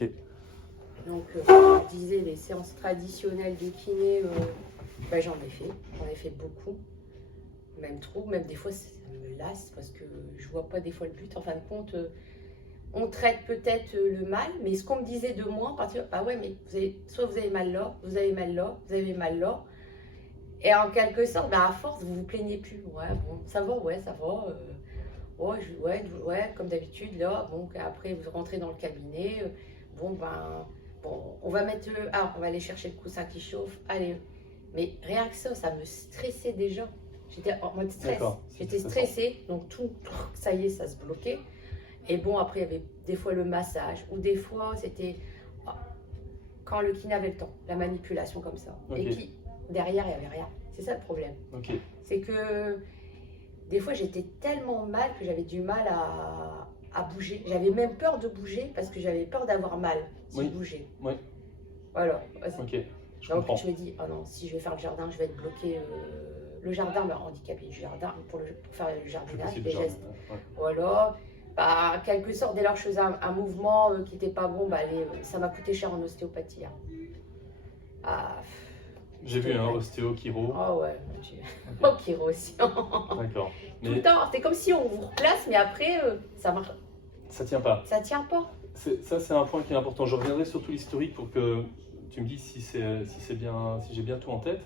Ok. Donc, comme je disais, les séances traditionnelles de kiné, j'en ai fait beaucoup, même trop, même des fois ça me lasse parce que je vois pas des fois le but. En fin de compte, on traite peut-être le mal, mais ce qu'on me disait de moi, parce que ah ouais, mais soit vous avez mal là, vous avez mal là, vous avez mal là, et en quelque sorte, à force, vous vous plaignez plus. Ouais, bon, ça va, ouais, ça va. Ouais, comme d'habitude, là, bon, après vous rentrez dans le cabinet, on va mettre on va aller chercher le coussin qui chauffe, allez. Mais rien que ça me stressait déjà. J'étais en mode stress. J'étais stressée, donc tout, ça y est, ça se bloquait. Et bon, après, il y avait des fois le massage, ou des fois, c'était quand le kiné avait le temps, la manipulation comme ça. Okay. Et puis, derrière, il n'y avait rien. C'est ça le problème. Okay. C'est que des fois, j'étais tellement mal que j'avais du mal à bouger. J'avais même peur de bouger parce que j'avais peur d'avoir mal si je bougeais. Oui. Voilà. Ok, je donc, comprends. je me dis, oh non, si je vais faire le jardin, je vais être bloquée. Le jardin, handicapé du jardin, pour faire le jardinage, des gestes. Ouais. Voilà. Quelque sorte, dès lors que je faisais un mouvement qui n'était pas bon, ça m'a coûté cher en ostéopathie. J'ai vu un ostéo, chiro. Oh ouais, mon Dieu. Chiro aussi. D'accord. Tout le temps, c'est comme si on vous replace, mais après, ça marche. Ça tient pas. Ça tient pas. Ça, c'est un point qui est important. Je reviendrai sur tout l'historique pour que tu me dises si j'ai bien tout en tête.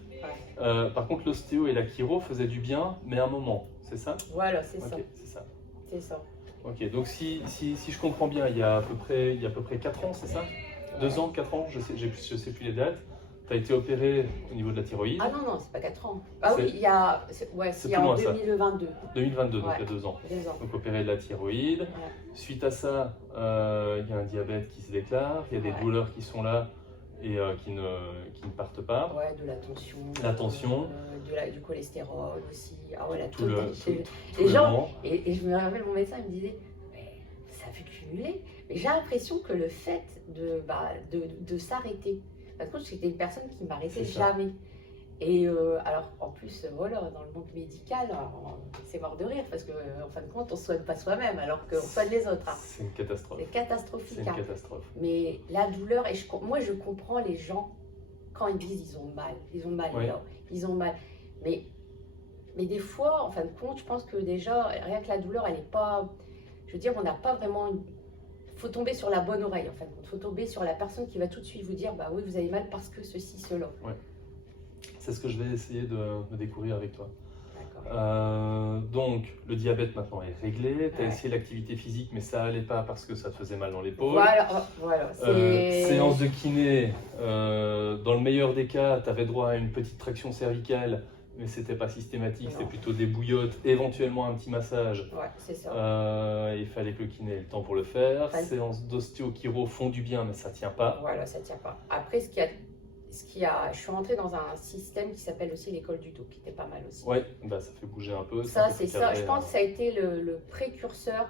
Ouais. Par contre, l'ostéo et la chiro faisaient du bien, mais à un moment, c'est ça? Voilà, c'est ça. C'est ça. C'est ça. Ok, donc si je comprends bien, il y a à peu près 4 ans, c'est ça? 2 ans, 4 ans, je sais plus les dates. Tu as été opéré au niveau de la thyroïde. Ah non, c'est pas 4 ans. Ah oui, il y a en 2022. 2022, donc il y a 2 ans. 2 ans. Donc opéré de la thyroïde. Ouais. Suite à ça, il y a un diabète qui se déclare, il y a des douleurs qui sont là et qui ne partent pas. Ouais, de la tension. La tension. Du cholestérol aussi. Ah ouais, la tout le et je me rappelle, mon médecin il me disait, mais ça fait cumuler. Mais j'ai l'impression que le fait de s'arrêter, parce que j'étais une personne qui ne m'arrêtait jamais. Et alors, en plus, voilà, dans le monde médical, c'est mort de rire, parce qu'en fin de compte, on ne soigne pas soi-même, alors qu'on soigne les autres. Hein. C'est une catastrophe. C'est catastrophique. C'est une catastrophe. Mais la douleur, et moi je comprends les gens quand ils disent ils ont mal là, ils ont mal. Mais des fois, en fin de compte, je pense que déjà, rien que la douleur, elle n'est pas... Je veux dire, on n'a pas vraiment... Il faut tomber sur la bonne oreille, en fin de compte. Il faut tomber sur la personne qui va tout de suite vous dire, oui, vous avez mal parce que ceci, cela. Ouais. C'est ce que je vais essayer de découvrir avec toi. Donc, le diabète maintenant est réglé. Tu as essayé l'activité physique, mais ça n'allait pas parce que ça te faisait mal dans l'épaule. Voilà. Séance de kiné. Dans le meilleur des cas, tu avais droit à une petite traction cervicale, mais c'était pas systématique. C'était plutôt des bouillottes, éventuellement un petit massage. Ouais, c'est ça. Il fallait que le kiné ait le temps pour le faire. Séance d'ostéo-chiro font du bien, mais ça tient pas. Voilà, ça tient pas. Après, je suis rentrée dans un système qui s'appelle aussi l'école du dos, qui était pas mal aussi. Ouais, ça fait bouger un peu. Ça, c'est ça. Je pense que ça a été le précurseur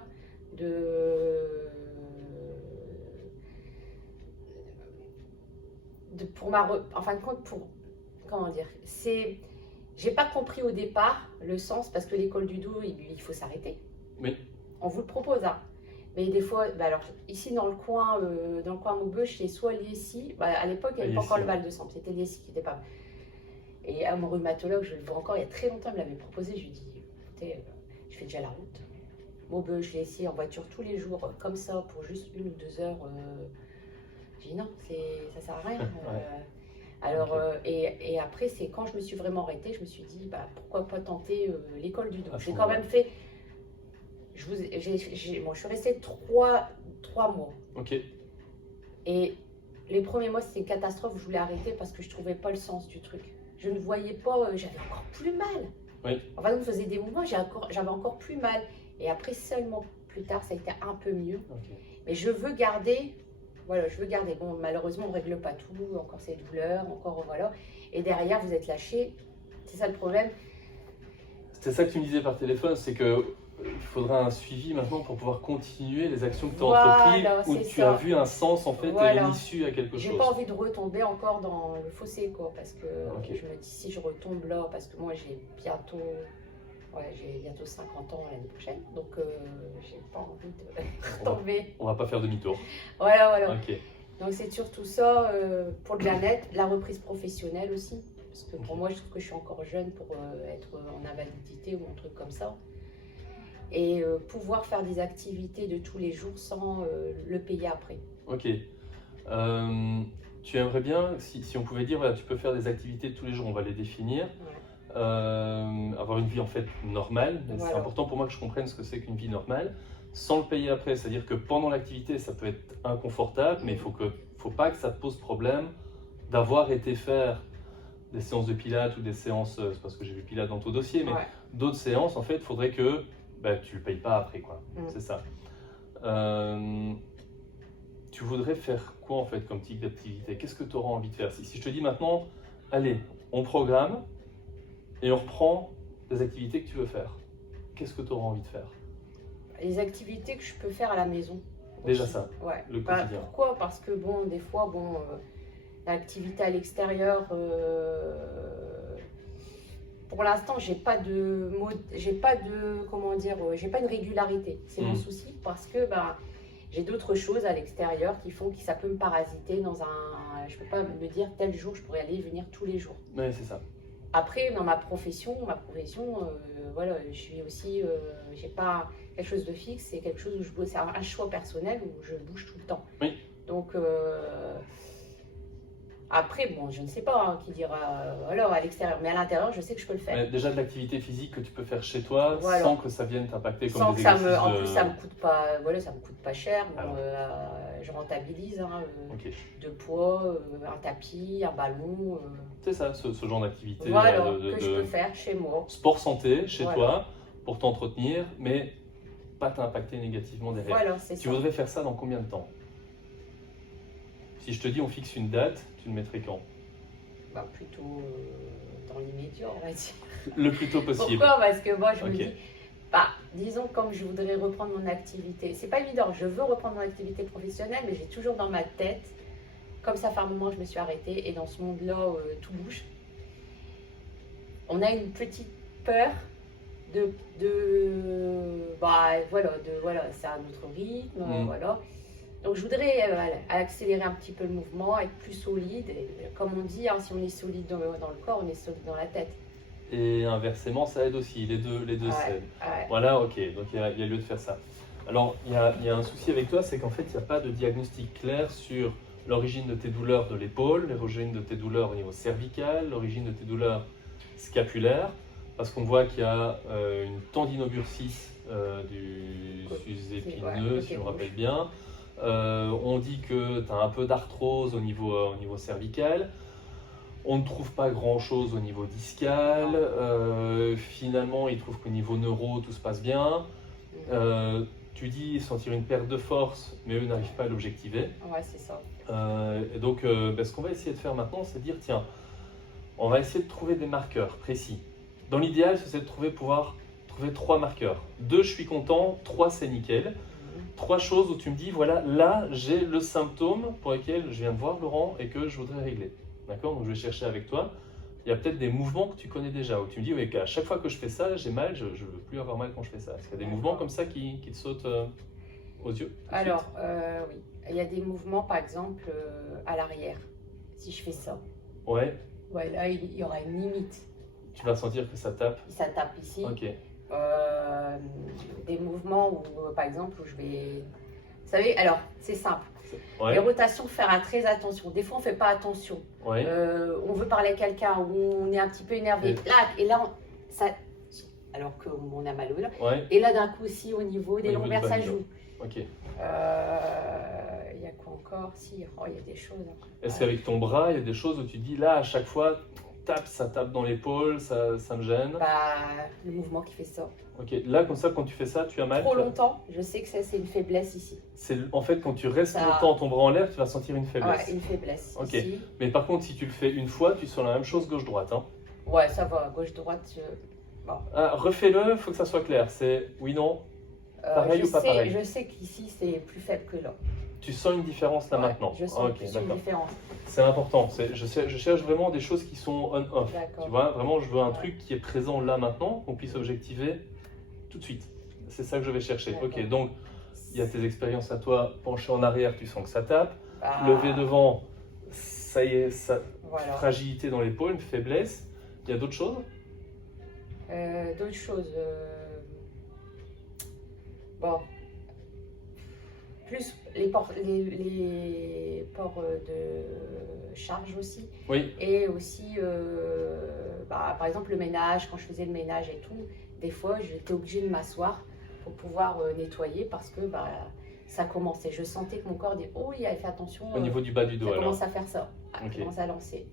en fin de compte, comment dire, j'ai pas compris au départ le sens, parce que l'école du dos, il faut s'arrêter. Oui. On vous le propose, hein. Mais des fois, alors ici dans le coin Maubeuge, c'est soit l'IESI, à l'époque il n'y avait pas encore le Val de Sambre, c'était l'IESI qui était pas mal. Et à mon rhumatologue, je le vois encore il y a très longtemps, il me l'avait proposé, je lui ai dit, écoutez, je fais déjà la route. Maubeuge, l'IESI en voiture tous les jours, comme ça, pour juste 1 ou 2 heures. J'ai dit non, ça sert à rien. Alors, et après, c'est quand je me suis vraiment arrêtée, je me suis dit, pourquoi pas tenter l'école du dos. J'ai quand même fait... je suis restée 3 mois. Ok. Et les premiers mois, c'était une catastrophe. Je voulais arrêter parce que je ne trouvais pas le sens du truc. Je ne voyais pas, j'avais encore plus mal. Oui. Enfin, on faisait des mouvements, j'avais encore plus mal. Et après, seulement plus tard, ça a été un peu mieux. Okay. Mais je veux garder. Bon, malheureusement, on ne règle pas tout. Encore ces douleurs, encore voilà. Et derrière, vous êtes lâché. C'est ça le problème. C'était ça que tu me disais par téléphone, c'est que il faudra un suivi maintenant pour pouvoir continuer les actions que tu as entreprises, où tu as vu un sens en fait, une issue à quelque chose. J'ai pas envie de retomber encore dans le fossé, quoi, parce que je me dis si je retombe là, parce que moi j'ai bientôt Ouais, j'ai bientôt 50 ans l'année prochaine, donc j'ai pas envie de retomber. On va pas faire demi-tour. Voilà. Ok. Donc c'est surtout ça pour le bien-être, la reprise professionnelle aussi. Parce que pour moi, je trouve que je suis encore jeune pour être en invalidité ou un truc comme ça. Et pouvoir faire des activités de tous les jours sans le payer après. Ok. Tu aimerais bien, si on pouvait dire, voilà, tu peux faire des activités de tous les jours, on va les définir. Ouais. Avoir une vie en fait normale. Mais c'est important pour moi que je comprenne ce que c'est qu'une vie normale, sans le payer après. C'est-à-dire que pendant l'activité, ça peut être inconfortable, mais il faut pas que ça te pose problème d'avoir été faire des séances de pilates ou des séances, c'est parce que j'ai vu pilates dans ton dossier, mais d'autres séances, en fait, il faudrait que tu le payes pas après, quoi. C'est ça. Tu voudrais faire quoi, en fait, comme type d'activité? Qu'est-ce que tu auras envie de faire? Si je te dis maintenant, allez, on programme et on reprend des activités que tu veux faire, qu'est-ce que tu auras envie de faire? Les activités que je peux faire à la maison. Déjà aussi. ça, Ouais. le quotidien. Pourquoi? Parce que bon, des fois, l'activité à l'extérieur, pour l'instant, j'ai pas une régularité. C'est mon souci parce que j'ai d'autres choses à l'extérieur qui font que ça peut me parasiter je peux pas me dire tel jour je pourrais aller et venir tous les jours. Oui, c'est ça. Après, dans ma profession, voilà, je suis aussi, j'ai pas quelque chose de fixe, c'est quelque chose où je bosse, c'est un choix personnel où je bouge tout le temps. Oui. Donc après, bon, je ne sais pas qui dira à l'extérieur, mais à l'intérieur, je sais que je peux le faire. Mais déjà de l'activité physique que tu peux faire chez toi, sans que ça vienne t'impacter comme sans des que exercices. En plus, ça me coûte pas cher. Bon, je rentabilise de poids, un tapis, un ballon. C'est ça, ce genre d'activité. Que je peux faire chez moi. Sport santé chez toi pour t'entretenir, mais pas t'impacter négativement derrière. Voilà, c'est ça. Tu voudrais faire ça dans combien de temps? Si je te dis on fixe une date, tu le mettrais quand? Plutôt dans l'immédiat, on va dire. Le plus tôt possible. Pourquoi? Parce que moi, je me dis, disons, comme je voudrais reprendre mon activité, c'est pas évident, je veux reprendre mon activité professionnelle, mais j'ai toujours dans ma tête, comme ça fait un moment, je me suis arrêtée, et dans ce monde-là, tout bouge. On a une petite peur c'est un autre rythme, voilà. Donc je voudrais accélérer un petit peu le mouvement, être plus solide. Et, comme on dit, si on est solide dans le corps, on est solide dans la tête. Et inversement, ça aide aussi, les deux s'aident. Voilà, ok, donc il y a lieu de faire ça. Alors, il y a un souci avec toi, c'est qu'en fait, il n'y a pas de diagnostic clair sur l'origine de tes douleurs de l'épaule, l'origine de tes douleurs au niveau cervical, l'origine de tes douleurs scapulaires, parce qu'on voit qu'il y a une tendinobursis du sus épineux, si je me rappelle bien. On dit que tu as un peu d'arthrose au niveau cervical. On ne trouve pas grand-chose au niveau discal. Finalement, ils trouvent qu'au niveau neuro, tout se passe bien. Tu dis sentir une perte de force, mais eux n'arrivent pas à l'objectiver. Ouais, c'est ça. Et donc, ce qu'on va essayer de faire maintenant, c'est de dire, tiens, on va essayer de trouver des marqueurs précis. Dans l'idéal, c'est de pouvoir trouver 3 marqueurs. 2, je suis content. 3, c'est nickel. 3 choses où tu me dis, voilà, là, j'ai le symptôme pour lequel je viens de voir Laurent et que je voudrais régler. D'accord? Donc, je vais chercher avec toi. Il y a peut-être des mouvements que tu connais déjà, où tu me dis, oui, qu'à chaque fois que je fais ça, j'ai mal, je ne veux plus avoir mal quand je fais ça. Est-ce qu'il y a des mouvements comme ça qui te sautent aux yeux? Alors, oui. Il y a des mouvements, par exemple, à l'arrière. Si je fais ça. Ouais. Ouais, là, il y aura une limite. Tu vas sentir que ça tape? Ça tape ici. Ok. Des mouvements où, par exemple, où je vais... Vous savez, alors, c'est simple. Ouais. Les rotations, faire très attention. Des fois, on ne fait pas attention. Ouais. On veut parler à quelqu'un, ou on est un petit peu énervé. Alors qu'on a mal au là. Ouais. Et là, d'un coup aussi, au niveau des lombaires, ça joue. Ok. Il y a quoi encore? Si, il y a des choses. Est-ce qu'avec ton bras, il y a des choses où tu dis, là, à chaque fois, ça tape dans l'épaule, ça me gêne? Le mouvement qui fait ça. Ok, là, comme ça, quand tu fais ça, tu as mal? Trop longtemps, je sais que c'est une faiblesse ici. En fait, quand tu restes longtemps ton bras en l'air, tu vas sentir une faiblesse. Ouais, une faiblesse ici. Mais par contre, si tu le fais une fois, tu sens la même chose gauche-droite. Hein. Ouais, ça va, gauche-droite. Bon. Refais-le, il faut que ça soit clair. C'est oui, non, pareil ou pas pareil? Je sais qu'ici, c'est plus faible que là. Tu sens une différence là maintenant? Je sens une différence. C'est important. Je cherche vraiment des choses qui sont on-off. Tu vois, vraiment, je veux un truc qui est présent là maintenant, qu'on puisse objectiver tout de suite. C'est ça que je vais chercher. Ok, donc il y a tes expériences à toi. Pencher en arrière, tu sens que ça tape. Lever devant, ça y est, fragilité dans l'épaule, faiblesse. Il y a d'autres choses? D'autres choses. Bon. Plus les ports de charge aussi. Oui. Et aussi, par exemple, le ménage, quand je faisais le ménage et tout, des fois, j'étais obligée de m'asseoir pour pouvoir nettoyer parce que ça commençait. Je sentais que mon corps dit « Oh, il a fait attention. » Au niveau du bas du dos, ça alors. commence à faire ça. Ça commence à lancer.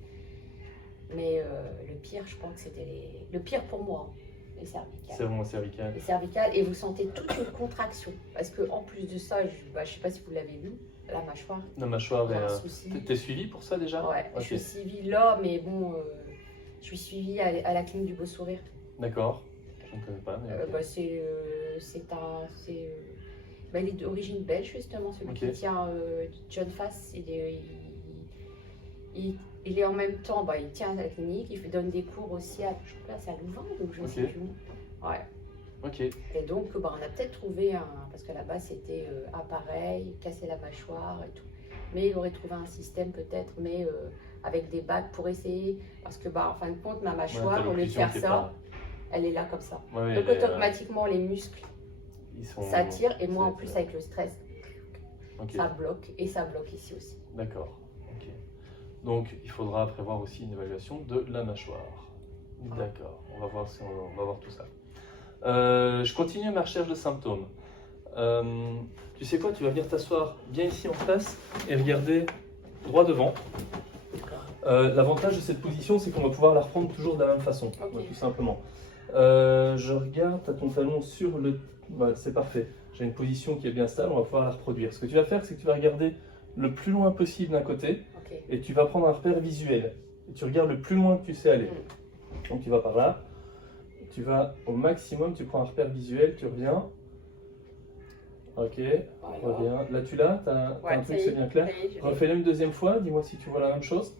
Mais le pire, je pense que c'était le pire pour moi. Les cervicales. C'est vraiment cervical. Les cervicales, et vous sentez toute une contraction. Parce qu'en plus de ça, je ne sais pas si vous l'avez vu, la mâchoire. La mâchoire, t'es suivi pour ça déjà? Ouais, je suis suivie là, mais bon, je suis suivie à la clinique du Beau Sourire. D'accord, je ne connais pas. Mais il est d'origine belge, justement, celui qui tient John Fass. Il est en même temps, il tient à la clinique, il donne des cours aussi à Louvain, donc je ne sais plus où. Ouais. Ok. Et donc, on a peut-être trouvé parce que là-bas c'était appareil, casser la mâchoire et tout. Mais il aurait trouvé un système peut-être, mais avec des bagues pour essayer, parce que en fin de compte, ma mâchoire, au lieu de faire ça, elle est là comme ça. Ouais, donc automatiquement, les muscles s'attirent, et moi en plus avec le stress, ça bloque, et ça bloque ici aussi. D'accord. Donc, il faudra prévoir aussi une évaluation de la mâchoire. D'accord, on va voir tout ça. Je continue ma recherche de symptômes. Tu sais quoi, tu vas venir t'asseoir bien ici en face et regarder droit devant. L'avantage de cette position, c'est qu'on va pouvoir la reprendre toujours de la même façon, tout simplement. Je regarde, tu as ton talon sur le... c'est parfait. J'ai une position qui est bien stable, on va pouvoir la reproduire. Ce que tu vas faire, c'est que tu vas regarder le plus loin possible d'un côté. Et tu vas prendre un repère visuel. Et tu regardes le plus loin que tu sais aller. Donc tu vas par là. Tu vas au maximum, tu prends un repère visuel, tu reviens. Ok, reviens. Là tu l'as, tu as un truc, c'est bien clair. Refais-le une deuxième fois, dis-moi si tu vois la même chose.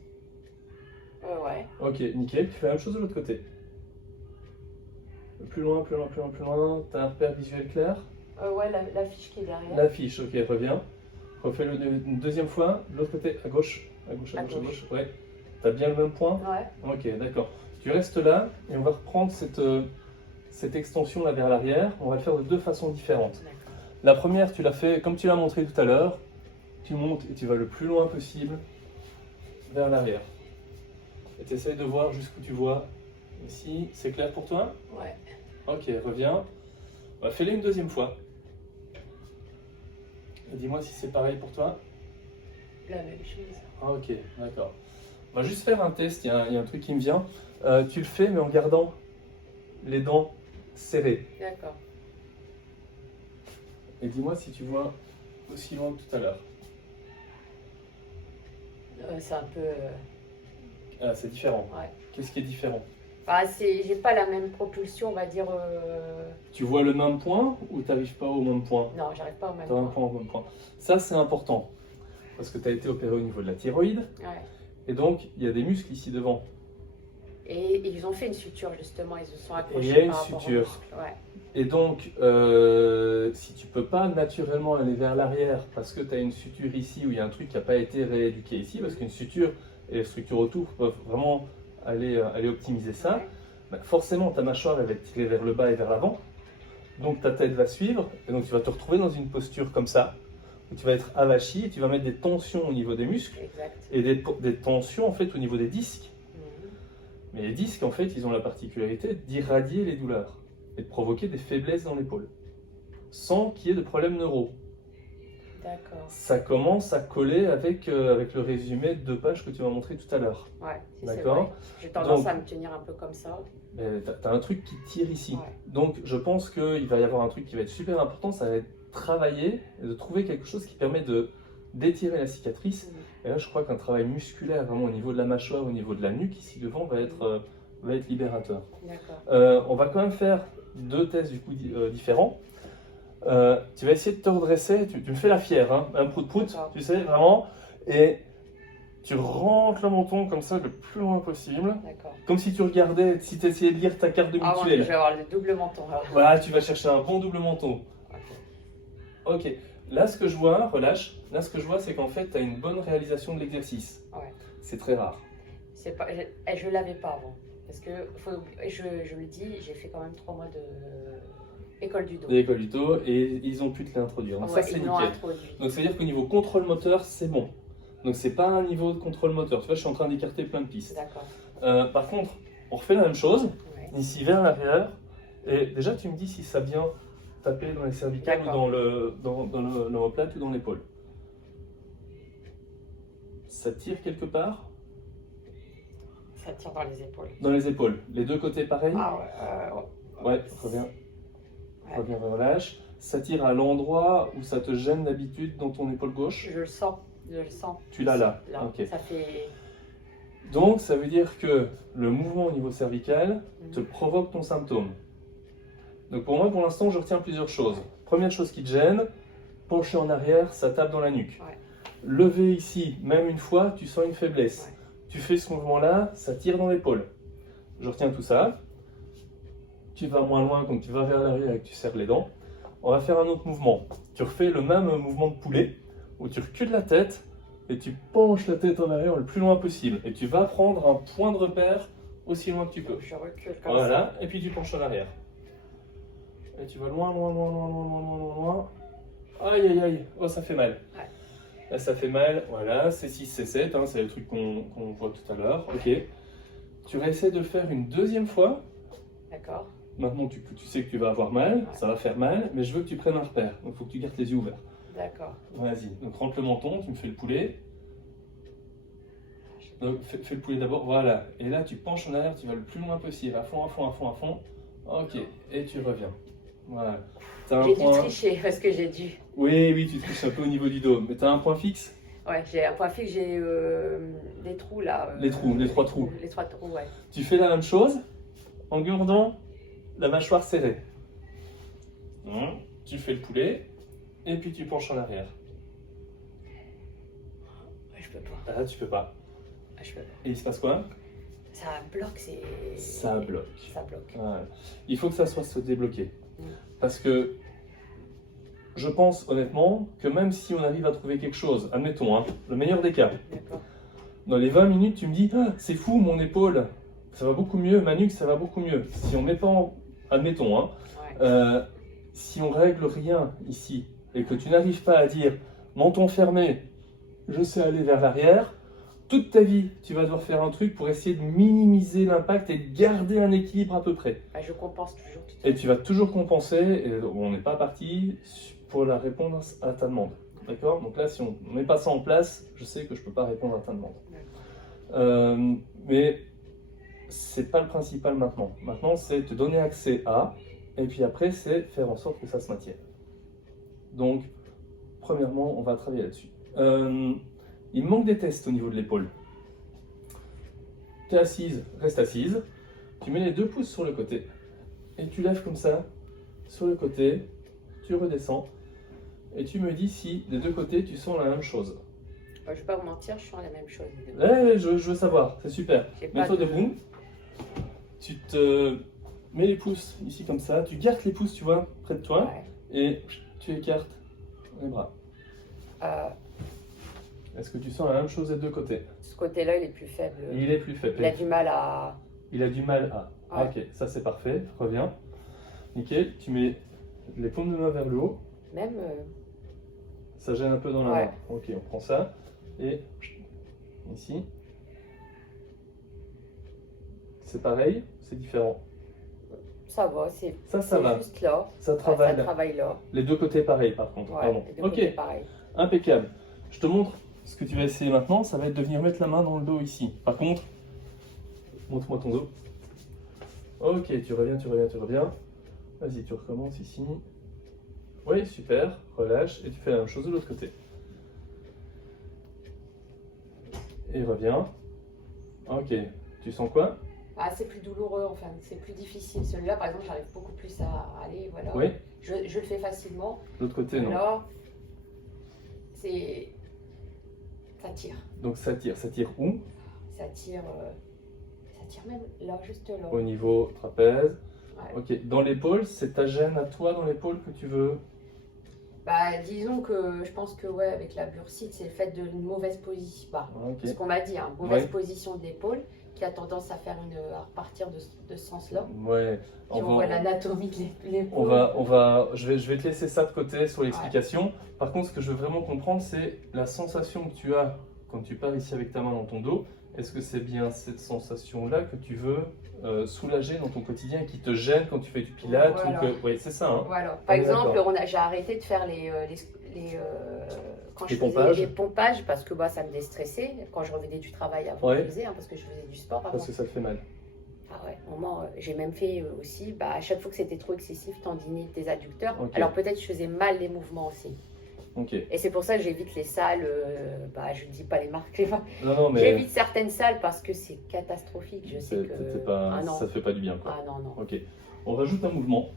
Ouais. Ok, nickel, tu fais la même chose de l'autre côté. Plus loin, plus loin, plus loin, plus loin. Tu as un repère visuel clair. Ouais, la fiche qui est derrière. La fiche, ok, reviens. Refais-le une deuxième fois, de l'autre côté, à gauche. À gauche. Ouais. T'as bien le même point? Ouais. Ok, d'accord. Tu restes là et on va reprendre cette extension là vers l'arrière. On va le faire de deux façons différentes. La première, tu l'as fait comme tu l'as montré tout à l'heure. Tu montes et tu vas le plus loin possible vers l'arrière. Et tu essayes de voir jusqu'où tu vois. Ici, c'est clair pour toi? Ouais. Ok, reviens. Fais-le une deuxième fois. Et dis-moi si c'est pareil pour toi. La même chose. Ok, d'accord. On va juste faire un test, il y a un truc qui me vient. Tu le fais, mais en gardant les dents serrées. D'accord. Et dis-moi si tu vois aussi loin que tout à l'heure. C'est un peu... Ah, c'est différent. Ouais. Qu'est-ce qui est différent? J'ai pas la même propulsion, on va dire... Tu vois le même point ou tu n'arrives pas au même point? Non, j'arrive pas au même point. Tu as un point au même point. Ça, c'est important. Parce que tu as été opéré au niveau de la thyroïde. Ouais. Et donc, il y a des muscles ici devant. Et ils ont fait une suture, justement. Ils se sont accrochés. Il y a une suture. Ouais. Et donc, si tu ne peux pas naturellement aller vers l'arrière parce que tu as une suture ici où il y a un truc qui n'a pas été rééduqué ici, parce qu'une suture et les structures autour peuvent vraiment aller optimiser ça, forcément ta mâchoire elle va être tirée vers le bas et vers l'avant. Donc ta tête va suivre et donc tu vas te retrouver dans une posture comme ça. Où tu vas être avachi et tu vas mettre des tensions au niveau des muscles. Exact. Et des tensions en fait au niveau des disques. Mais les disques en fait ils ont la particularité d'irradier les douleurs et de provoquer des faiblesses dans l'épaule sans qu'il y ait de problème neuro. D'accord. Ça commence à coller avec le résumé de 2 pages que tu m'as montré tout à l'heure. Ouais, d'accord. J'ai tendance à me tenir un peu comme ça. Tu as un truc qui tire ici. Ouais. Donc je pense qu'il va y avoir un truc qui va être super important, ça va être travailler et de trouver quelque chose qui permet d'étirer la cicatrice. Et là, je crois qu'un travail musculaire, vraiment au niveau de la mâchoire, au niveau de la nuque, ici devant, va être libérateur. D'accord. On va quand même faire 2 tests du coup différents. Tu vas essayer de te redresser, tu me fais la fière, hein, un prout-prout, tu sais, vraiment, et tu rentres le menton comme ça le plus loin possible, comme si tu regardais, si tu essayais de lire ta carte de mutuelle. Ah ouais, je vais avoir le double menton. Alors. Voilà, tu vas chercher un bon double menton. Ok, là ce que je vois, relâche, là ce que je vois c'est qu'en fait tu as une bonne réalisation de l'exercice. Ouais. C'est très rare. Je ne l'avais pas avant, parce que je le dis, j'ai fait quand même 3 mois de... École du dos. L'école du dos, et ils ont pu te l'introduire. Donc ouais, ça c'est nickel. Introduit. Donc ça veut dire qu'au niveau contrôle moteur, c'est bon. Donc c'est pas un niveau de contrôle moteur. Tu vois, je suis en train d'écarter plein de pistes. D'accord. Par contre, on refait la même chose, ici vers l'arrière. Et déjà, tu me dis si ça vient taper dans les cervicales ou dans l'omoplate ou dans l'épaule. Ça tire quelque part? Ça tire dans les épaules. Dans les épaules. Les deux côtés pareil? Ah ouais. Ouais, reviens. Reviens, relâche. Ça tire à l'endroit où ça te gêne d'habitude dans ton épaule gauche? Je le sens. Tu l'as là. Ok. Ça fait... Donc, ça veut dire que le mouvement au niveau cervical te provoque ton symptôme. Donc, pour moi, pour l'instant, je retiens plusieurs choses. Première chose qui te gêne, pencher en arrière, ça tape dans la nuque. Ouais. Lever ici, même une fois, tu sens une faiblesse. Ouais. Tu fais ce mouvement-là, ça tire dans l'épaule. Je retiens tout ça. Tu vas moins loin, donc tu vas vers l'arrière et que tu serres les dents. On va faire un autre mouvement. Tu refais le même mouvement de poulet, où tu recules la tête et tu penches la tête en arrière le plus loin possible. Et tu vas prendre un point de repère aussi loin que tu peux. Je recule comme ça. Voilà, et puis tu penches en arrière. Et tu vas loin, loin, loin, loin, loin, loin, loin, loin. Aïe, aïe, aïe. Oh, ça fait mal. Ouais. Là, ça fait mal. Voilà, c'est 6, c'est 7. Hein, c'est le truc qu'on voit tout à l'heure. Ok. Tu vas essayer de le faire une deuxième fois. D'accord. Maintenant, tu sais que tu vas avoir mal. Ça va faire mal. Mais je veux que tu prennes un repère. Donc, il faut que tu gardes les yeux ouverts. D'accord. Vas-y. Donc, rentre le menton. Tu me fais le poulet. Donc, fais le poulet d'abord. Voilà. Et là, tu penches en arrière. Tu vas le plus loin possible. À fond, à fond, à fond, à fond. Ok. Et tu reviens. Voilà. J'ai dû tricher parce que j'ai dû. Oui, tu triches un peu au niveau du dos. Mais tu as un point fixe? Ouais, j'ai un point fixe, j'ai des trous là. Les trous, les 3 trous. Les 3 trous, ouais. Tu fais la même chose en gardant la mâchoire serrée. Tu fais le poulet et puis tu penches en arrière. Je peux pas. Ah, tu peux pas. Je peux pas. Et il se passe quoi? Ça bloque, c'est... Ça bloque. Ça bloque. Ouais. Il faut que ça soit se débloquer. Parce que je pense honnêtement que même si on arrive à trouver quelque chose, admettons, hein, le meilleur des cas, dans les 20 minutes, tu me dis ah, c'est fou, mon épaule, ça va beaucoup mieux, ma nuque, ça va beaucoup mieux. Si on met pas en... Admettons, hein, si on règle rien ici et que tu n'arrives pas à dire menton fermé, je sais aller vers l'arrière, toute ta vie, tu vas devoir faire un truc pour essayer de minimiser l'impact et de garder un équilibre à peu près. Je compense toujours. Et tu vas toujours compenser, et on n'est pas parti pour la réponse à ta demande. D'accord? Donc là, si on ne met pas ça en place, je sais que je ne peux pas répondre à ta demande. Mais c'est pas le principal maintenant. Maintenant, c'est te donner accès à, et puis après, c'est faire en sorte que ça se maintienne. Donc, premièrement, on va travailler là-dessus. Il manque des tests au niveau de l'épaule. Tu es assise, reste assise. Tu mets les 2 pouces sur le côté. Et tu lèves comme ça, sur le côté. Tu redescends. Et tu me dis si des 2 côtés, tu sens la même chose. Je ne vais pas vous mentir, je sens la même chose. Ouais, je veux savoir. C'est super. Mets-toi debout. Tu te mets les pouces ici comme ça. Tu gardes les pouces, tu vois, près de toi. Ouais. Et tu écartes les bras. Est-ce que tu sens la même chose des 2 côtés? Ce côté-là, il est plus faible. Il est plus faible. Il a du mal à... Il a du mal à... Ah, ok, ça c'est parfait. Reviens. Nickel. Tu mets les paumes de main vers le haut. Même... Ça gêne un peu dans la main. Ok, on prend ça. Et ici. C'est pareil, c'est différent. Ça va, c'est va. Juste là. Ça travaille, ça travaille là. Les 2 côtés pareil par contre. Ouais, pardon. Les 2 côtés pareil. Impeccable. Je te montre ce que tu vas essayer maintenant. Ça va être de venir mettre la main dans le dos ici. Par contre, montre-moi ton dos. Ok, tu reviens. Vas-y, tu recommences ici. Oui, super. Relâche et tu fais la même chose de l'autre côté. Et reviens. Ok, tu sens quoi? Ah, c'est plus douloureux, enfin, c'est plus difficile. Celui-là, par exemple, j'arrive beaucoup plus à aller, voilà. Oui. Je le fais facilement. L'autre côté, non. Alors, c'est... Ça tire. Donc ça tire où? Ça tire même là, juste là. Au niveau trapèze. Ouais. Ok, dans l'épaule, c'est ta gêne à toi dans l'épaule que tu veux? Bah, disons que je pense que ouais, avec la bursite, c'est le fait d'une mauvaise position. Bah, okay. Ce qu'on m'a dit, hein, mauvaise position de l'épaule qui a tendance à repartir de ce sens-là. Ouais. On voit l'anatomie de l'épaule. Je vais te laisser ça de côté sur l'explication. Ouais. Par contre, ce que je veux vraiment comprendre, c'est la sensation que tu as quand tu pars ici avec ta main dans ton dos. Est-ce que c'est bien cette sensation-là que tu veux soulager dans ton quotidien et qui te gêne quand tu fais du pilates? Voilà. Oui, c'est ça. Hein. Voilà. Par exemple, j'ai arrêté de faire quand je faisais les pompages parce que ça me déstressait. Quand je revenais du travail avant, je faisais, parce que je faisais du sport avant. Parce que ça te fait mal. Ah ouais, au moment, j'ai même fait aussi, à chaque fois que c'était trop excessif, tendinite des adducteurs. Okay. Alors peut-être je faisais mal les mouvements aussi. Okay. Et c'est pour ça que j'évite les salles, je ne dis pas les marques, mais... j'évite certaines salles parce que c'est catastrophique. Je sais que ça ne te fait pas du bien, quoi. Ah non, non. Ok, on rajoute un mouvement.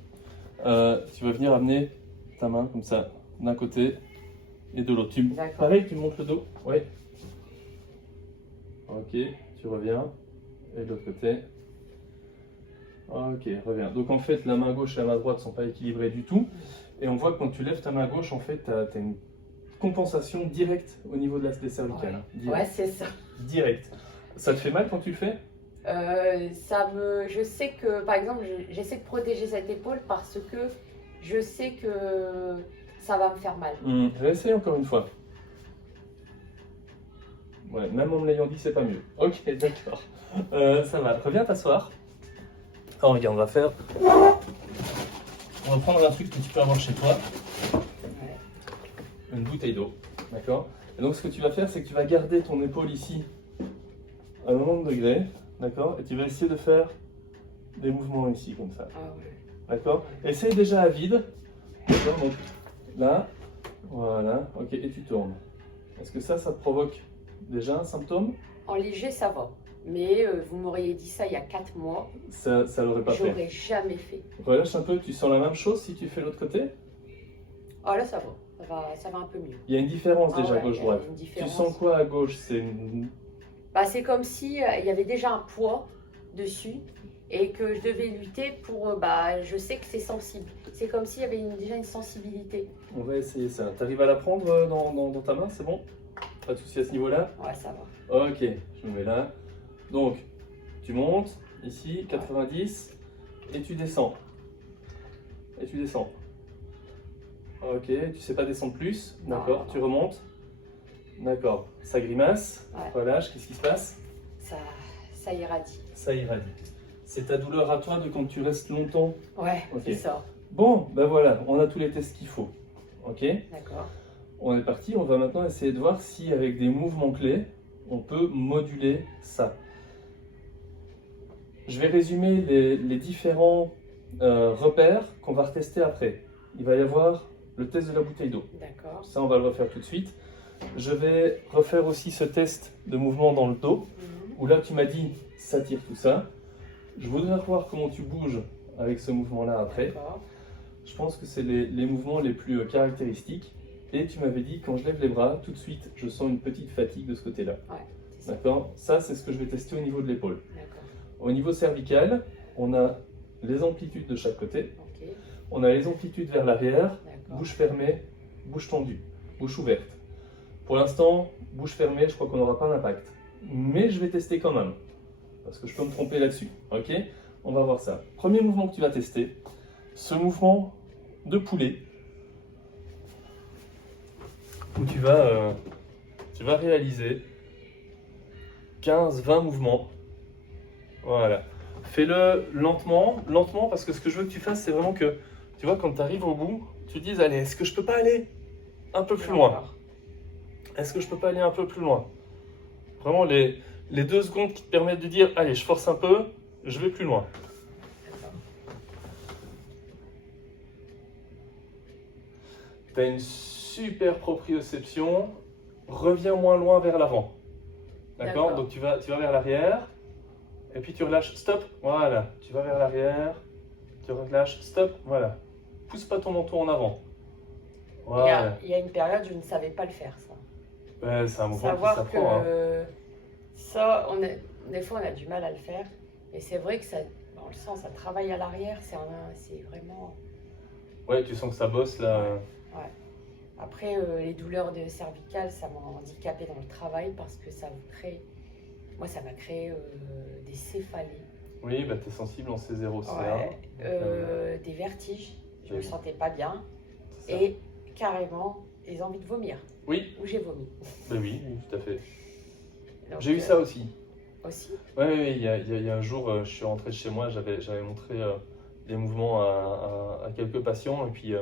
Tu vas venir amener ta main comme ça, d'un côté et de l'autre. Pareil, tu montes le dos. Oui. Ok, tu reviens. Et de l'autre côté. Ok, reviens. Donc en fait, la main gauche et la main droite ne sont pas équilibrées du tout. Et on voit que quand tu lèves ta main gauche, en fait, tu as une compensation directe au niveau de l'aspect cervical. Ouais, c'est ça. Direct. Ça te fait mal quand tu le fais? Je sais que, par exemple, j'essaie de protéger cette épaule parce que je sais que ça va me faire mal. Je vais essayer encore une fois. Ouais, même en me l'ayant dit, c'est pas mieux. Ok, d'accord. Ça va. Reviens t'asseoir. Oh, regarde, on va prendre un truc que tu peux avoir chez toi. Ouais. Une bouteille d'eau. D'accord? Et donc, ce que tu vas faire, c'est que tu vas garder ton épaule ici à 90 degrés. D'accord? Et tu vas essayer de faire des mouvements ici, comme ça. Ah ouais. D'accord? Essaye déjà à vide. D'accord? Donc, là. Voilà. Ok, et tu tournes. Est-ce que ça te provoque déjà un symptôme? En léger, ça va. Mais vous m'auriez dit ça il y a 4 mois. Ça l'aurait pas fait. J'aurais jamais fait. Relâche un peu, tu sens la même chose si tu fais l'autre côté? Ah là, ça va. Ça va un peu mieux. Il y a une différence déjà gauche-droite. Tu sens quoi à gauche? C'est comme si il y avait déjà un poids dessus et que je devais lutter pour... je sais que c'est sensible. C'est comme s'il y avait déjà une sensibilité. On va essayer ça. Tu arrives à la prendre dans ta main, c'est bon? Pas de souci à ce niveau-là? Ouais, ça va. Ok, je me mets là. Donc, tu montes, ici, 90, et tu descends. Et tu descends. Ok, tu sais pas descendre plus, d'accord, tu remontes. D'accord, ça grimace, relâche, qu'est-ce qui se passe? Ça irradie. Ça irradie. C'est ta douleur à toi de quand tu restes longtemps? Ouais, c'est ça. Bon, ben voilà, on a tous les tests qu'il faut. Ok? D'accord. On est parti, on va maintenant essayer de voir si avec des mouvements clés, on peut moduler ça. Je vais résumer les différents repères qu'on va retester après. Il va y avoir le test de la bouteille d'eau. D'accord. Ça, on va le refaire tout de suite. Je vais refaire aussi ce test de mouvement dans le dos, où là, tu m'as dit, ça tire tout ça. Je voudrais voir comment tu bouges avec ce mouvement-là après. Je pense que c'est les mouvements les plus caractéristiques. Et tu m'avais dit, quand je lève les bras, tout de suite, je sens une petite fatigue de ce côté-là. Ouais, d'accord? Ça, c'est ce que je vais tester au niveau de l'épaule. D'accord. Au niveau cervical, on a les amplitudes de chaque côté. Okay. On a les amplitudes vers l'arrière, bouche fermée, bouche tendue, bouche ouverte. Pour l'instant, bouche fermée, je crois qu'on n'aura pas d'impact. Mais je vais tester quand même, parce que je peux me tromper là-dessus. Ok? On va voir ça. Premier mouvement que tu vas tester, ce mouvement de poulet, où tu vas réaliser 15-20 mouvements. Voilà. Fais-le lentement, parce que ce que je veux que tu fasses, c'est vraiment que, tu vois, quand tu arrives au bout, tu te dises, allez, est-ce que je peux pas aller un peu plus loin? Est-ce que je peux pas aller un peu plus loin? Vraiment, les 2 secondes qui te permettent de dire, allez, je force un peu, je vais plus loin. Tu as une super proprioception, reviens moins loin vers l'avant. D'accord? Donc tu vas vers l'arrière. Et puis tu relâches, stop, voilà. Tu vas vers l'arrière, tu relâches, stop, voilà. Pousse pas ton menton en avant. Voilà. Il y a une période, je ne savais pas le faire, ça. Ouais, c'est un mouvement qui s'apprend. Ça, des fois, on a du mal à le faire. Et c'est vrai que ça, on le sent, ça travaille à l'arrière, c'est vraiment... Ouais, tu sens que ça bosse là. Ouais. Après, les douleurs cervicales, ça m'a handicapé dans le travail parce que ça m'a créé des céphalées. Oui, bah, tu es sensible en C0, C1. Des vertiges, je ne me sentais pas bien. Et carrément, des envies de vomir. Oui. Où j'ai vomi. Bah oui, tout à fait. J'ai eu ça aussi. Aussi? Oui, il y a un jour, je suis rentré de chez moi, j'avais montré des mouvements à quelques patients et puis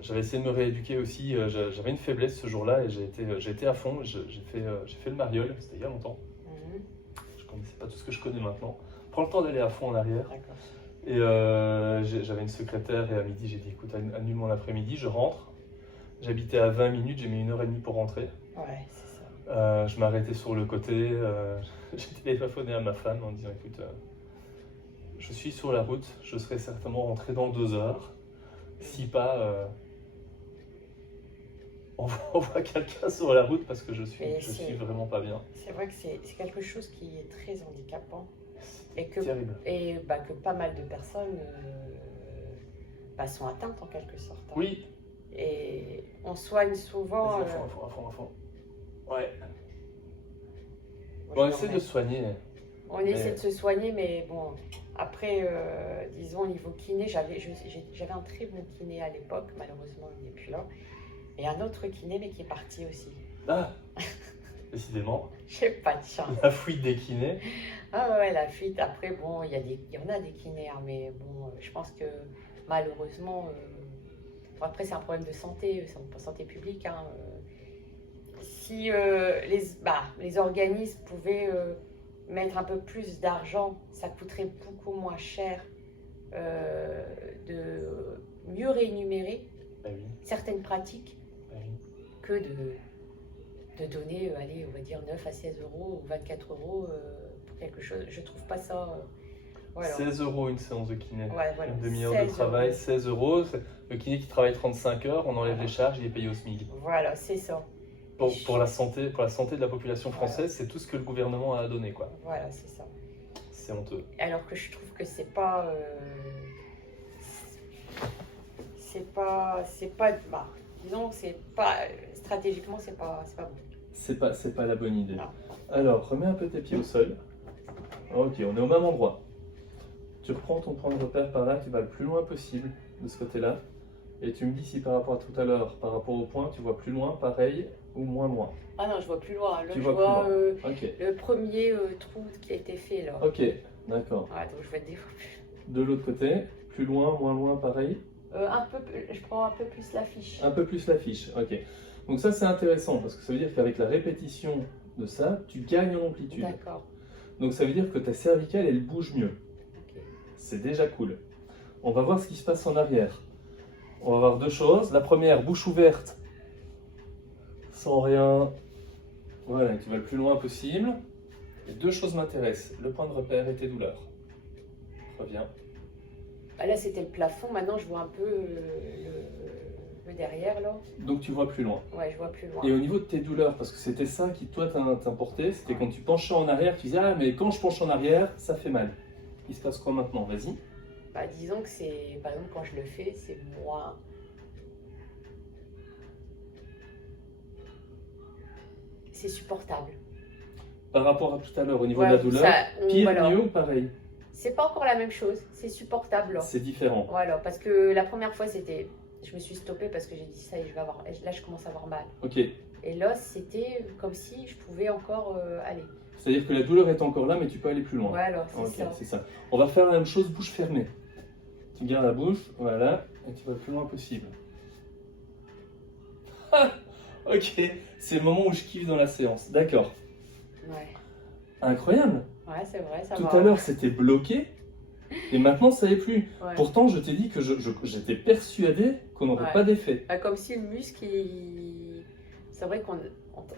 j'avais essayé de me rééduquer aussi. J'avais une faiblesse ce jour-là et j'ai été à fond. J'ai fait le mariole, c'était il y a longtemps. Je ne connaissais pas tout ce que je connais maintenant. Prends le temps d'aller à fond en arrière. Et j'avais une secrétaire et à midi, j'ai dit écoute, annule mon après-midi, je rentre. J'habitais à 20 minutes, j'ai mis 1h30 pour rentrer. Ouais, c'est ça. Je m'arrêtais sur le côté, j'ai téléphoné à ma femme en disant écoute, je suis sur la route, je serai certainement rentré dans 2 heures. Si pas, on voit quelqu'un sur la route parce que je suis vraiment pas bien. C'est vrai que c'est quelque chose qui est très handicapant. Terrible. Et que pas mal de personnes sont atteintes en quelque sorte. Hein. Oui. Et on soigne souvent. À fond. Ouais. On essaie de se soigner. On essaie de se soigner, mais bon, après, disons, au niveau kiné, j'avais un très bon kiné à l'époque, malheureusement, il n'est plus là. Et un autre kiné, mais qui est parti aussi. Ah, décidément. J'ai pas de chance. La fuite des kinés. Ah ouais, la fuite. Après, bon, il y en a des kinés, hein, mais bon, je pense que malheureusement, après, c'est un problème de santé, santé publique. Hein, si les organismes pouvaient mettre un peu plus d'argent, ça coûterait beaucoup moins cher de mieux rémunérer certaines pratiques que de donner, allez, on va dire 9 à 16 euros ou 24 euros pour quelque chose. Je trouve pas ça... Voilà. 16 euros une séance de kiné. Ouais, voilà. Une demi-heure de travail, 16 euros. Le kiné qui travaille 35 heures, on enlève les charges, il est payé au SMIC. Voilà, c'est ça. Pour la santé de la population française, c'est tout ce que le gouvernement a à donner, quoi. Voilà, c'est ça. C'est honteux. Alors que je trouve que c'est pas, disons, c'est pas stratégiquement, c'est pas bon. C'est pas la bonne idée. Non. Alors, remets un peu tes pieds au sol. Ok, on est au même endroit. Tu reprends ton point de repère par là, tu vas le plus loin possible de ce côté-là. Et tu me dis si par rapport à tout à l'heure, par rapport au point, tu vois plus loin, pareil ou moins loin. Ah non, je vois plus loin. Là, tu vois okay. Le premier trou qui a été fait là. Ok, d'accord. Ouais, donc je vois des fois plus. De l'autre côté, plus loin, moins loin, pareil. Je prends un peu plus la fiche. Un peu plus la fiche, ok. Donc ça c'est intéressant parce que ça veut dire qu'avec la répétition de ça, tu gagnes en amplitude. D'accord. Donc ça veut dire que ta cervicale, elle bouge mieux. Okay. C'est déjà cool. On va voir ce qui se passe en arrière. On va voir 2 choses. La première, bouche ouverte, sans rien. Voilà, tu vas le plus loin possible. Et 2 choses m'intéressent. Le point de repère et tes douleurs. Reviens. Là, c'était le plafond. Maintenant, je vois un peu le derrière, là. Donc, tu vois plus loin. Ouais, je vois plus loin. Et au niveau de tes douleurs, parce que c'était ça qui, toi, t'importait, c'était quand tu penchais en arrière, tu disais « Ah, mais quand je penche en arrière, ça fait mal. » Il se passe quoi maintenant? Vas-y. Disons que c'est, par exemple, quand je le fais, c'est moins... C'est supportable. Par rapport à tout à l'heure, au niveau de la douleur, pire, mieux ou pareil? C'est pas encore la même chose, c'est supportable. C'est différent. Voilà, parce que la première fois, c'était... Je me suis stoppée parce que j'ai dit ça et là, je commence à avoir mal. Ok. Et là, c'était comme si je pouvais encore aller. C'est-à-dire que la douleur est encore là, mais tu peux aller plus loin. Voilà, c'est ça. On va faire la même chose, bouche fermée. Tu gardes la bouche, voilà, et tu vas le plus loin possible. Ok, c'est le moment où je kiffe dans la séance. D'accord. Ouais. Incroyable. Ouais, c'est vrai, ça va. Tout à l'heure, c'était bloqué. Et maintenant, ça n'est plus. Ouais. Pourtant, je t'ai dit que j'étais persuadé qu'on n'aurait pas d'effet. Comme si le muscle, c'est vrai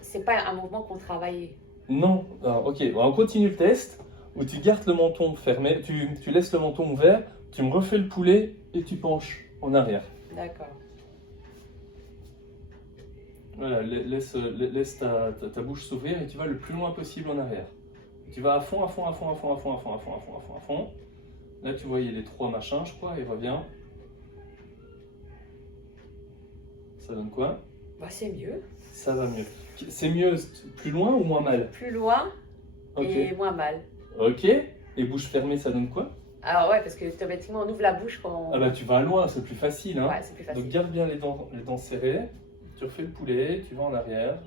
c'est pas un mouvement qu'on travaillait. Non. Ah, ok, bon, on continue le test où tu gardes le menton fermé, tu laisses le menton ouvert, tu me refais le poulet et tu penches en arrière. D'accord. Voilà, laisse ta bouche s'ouvrir et tu vas le plus loin possible en arrière. Tu vas à fond, à fond, à fond, à fond, à fond, à fond, à fond, à fond, à fond, à fond. Là, tu voyais les 3 machins, je crois, et reviens. Ça donne quoi? Bah, c'est mieux. Ça va mieux. C'est mieux plus loin ou moins mal? Plus loin Okay. et moins mal. Ok. Et bouche fermée, ça donne quoi? Alors ouais, parce que automatiquement on ouvre la bouche quand on... Ah bah tu vas loin, c'est plus facile. Hein. Ouais, c'est plus facile. Donc garde bien les dents serrées. Tu refais le poulet, tu vas en arrière.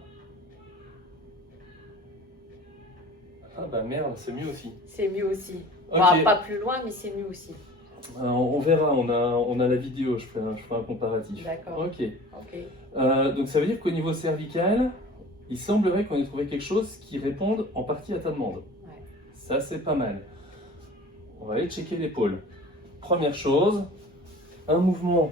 Ah bah merde, c'est mieux aussi. C'est mieux aussi. Okay. Bah, pas plus loin, mais c'est mieux aussi. On verra, on a la vidéo, je ferai un comparatif. D'accord. Ok. Ok. Donc ça veut dire qu'au niveau cervical, il semblerait qu'on ait trouvé quelque chose qui réponde en partie à ta demande. Ouais. Ça c'est pas mal. On va aller checker l'épaule. Première chose, un mouvement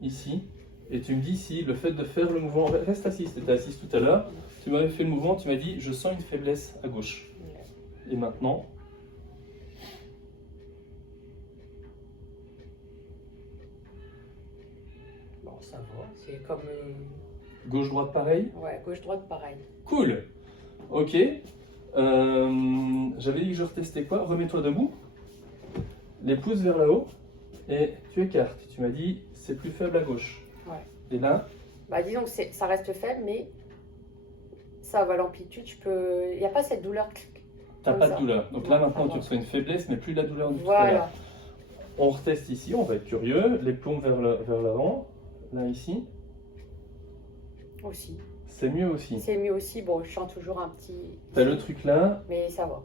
ici. Et tu me dis si le fait de faire le mouvement... Reste assise, tu étais assise tout à l'heure. Tu m'avais fait le mouvement, tu m'as dit je sens une faiblesse à gauche. Ouais. Et maintenant... Bon, ça va, c'est comme... Gauche-droite pareil? Ouais, gauche-droite pareil. Cool. Ok. J'avais dit que je retestais quoi? Remets-toi debout. Les pouces vers le haut. Et tu écartes. Tu m'as dit c'est plus faible à gauche. Ouais. Et là? Bah disons que ça reste faible, mais ça va l'amplitude. Il n'y a pas cette douleur. T'as pas de douleur. Donc là maintenant tu reçois une faiblesse, mais plus la douleur du tout à l'heure. On reteste ici, on va être curieux. Les plombs vers l'avant. Là ici. Aussi. C'est mieux aussi. C'est mieux aussi. Bon, je sens toujours un petit... T'as le truc là. Mais ça va.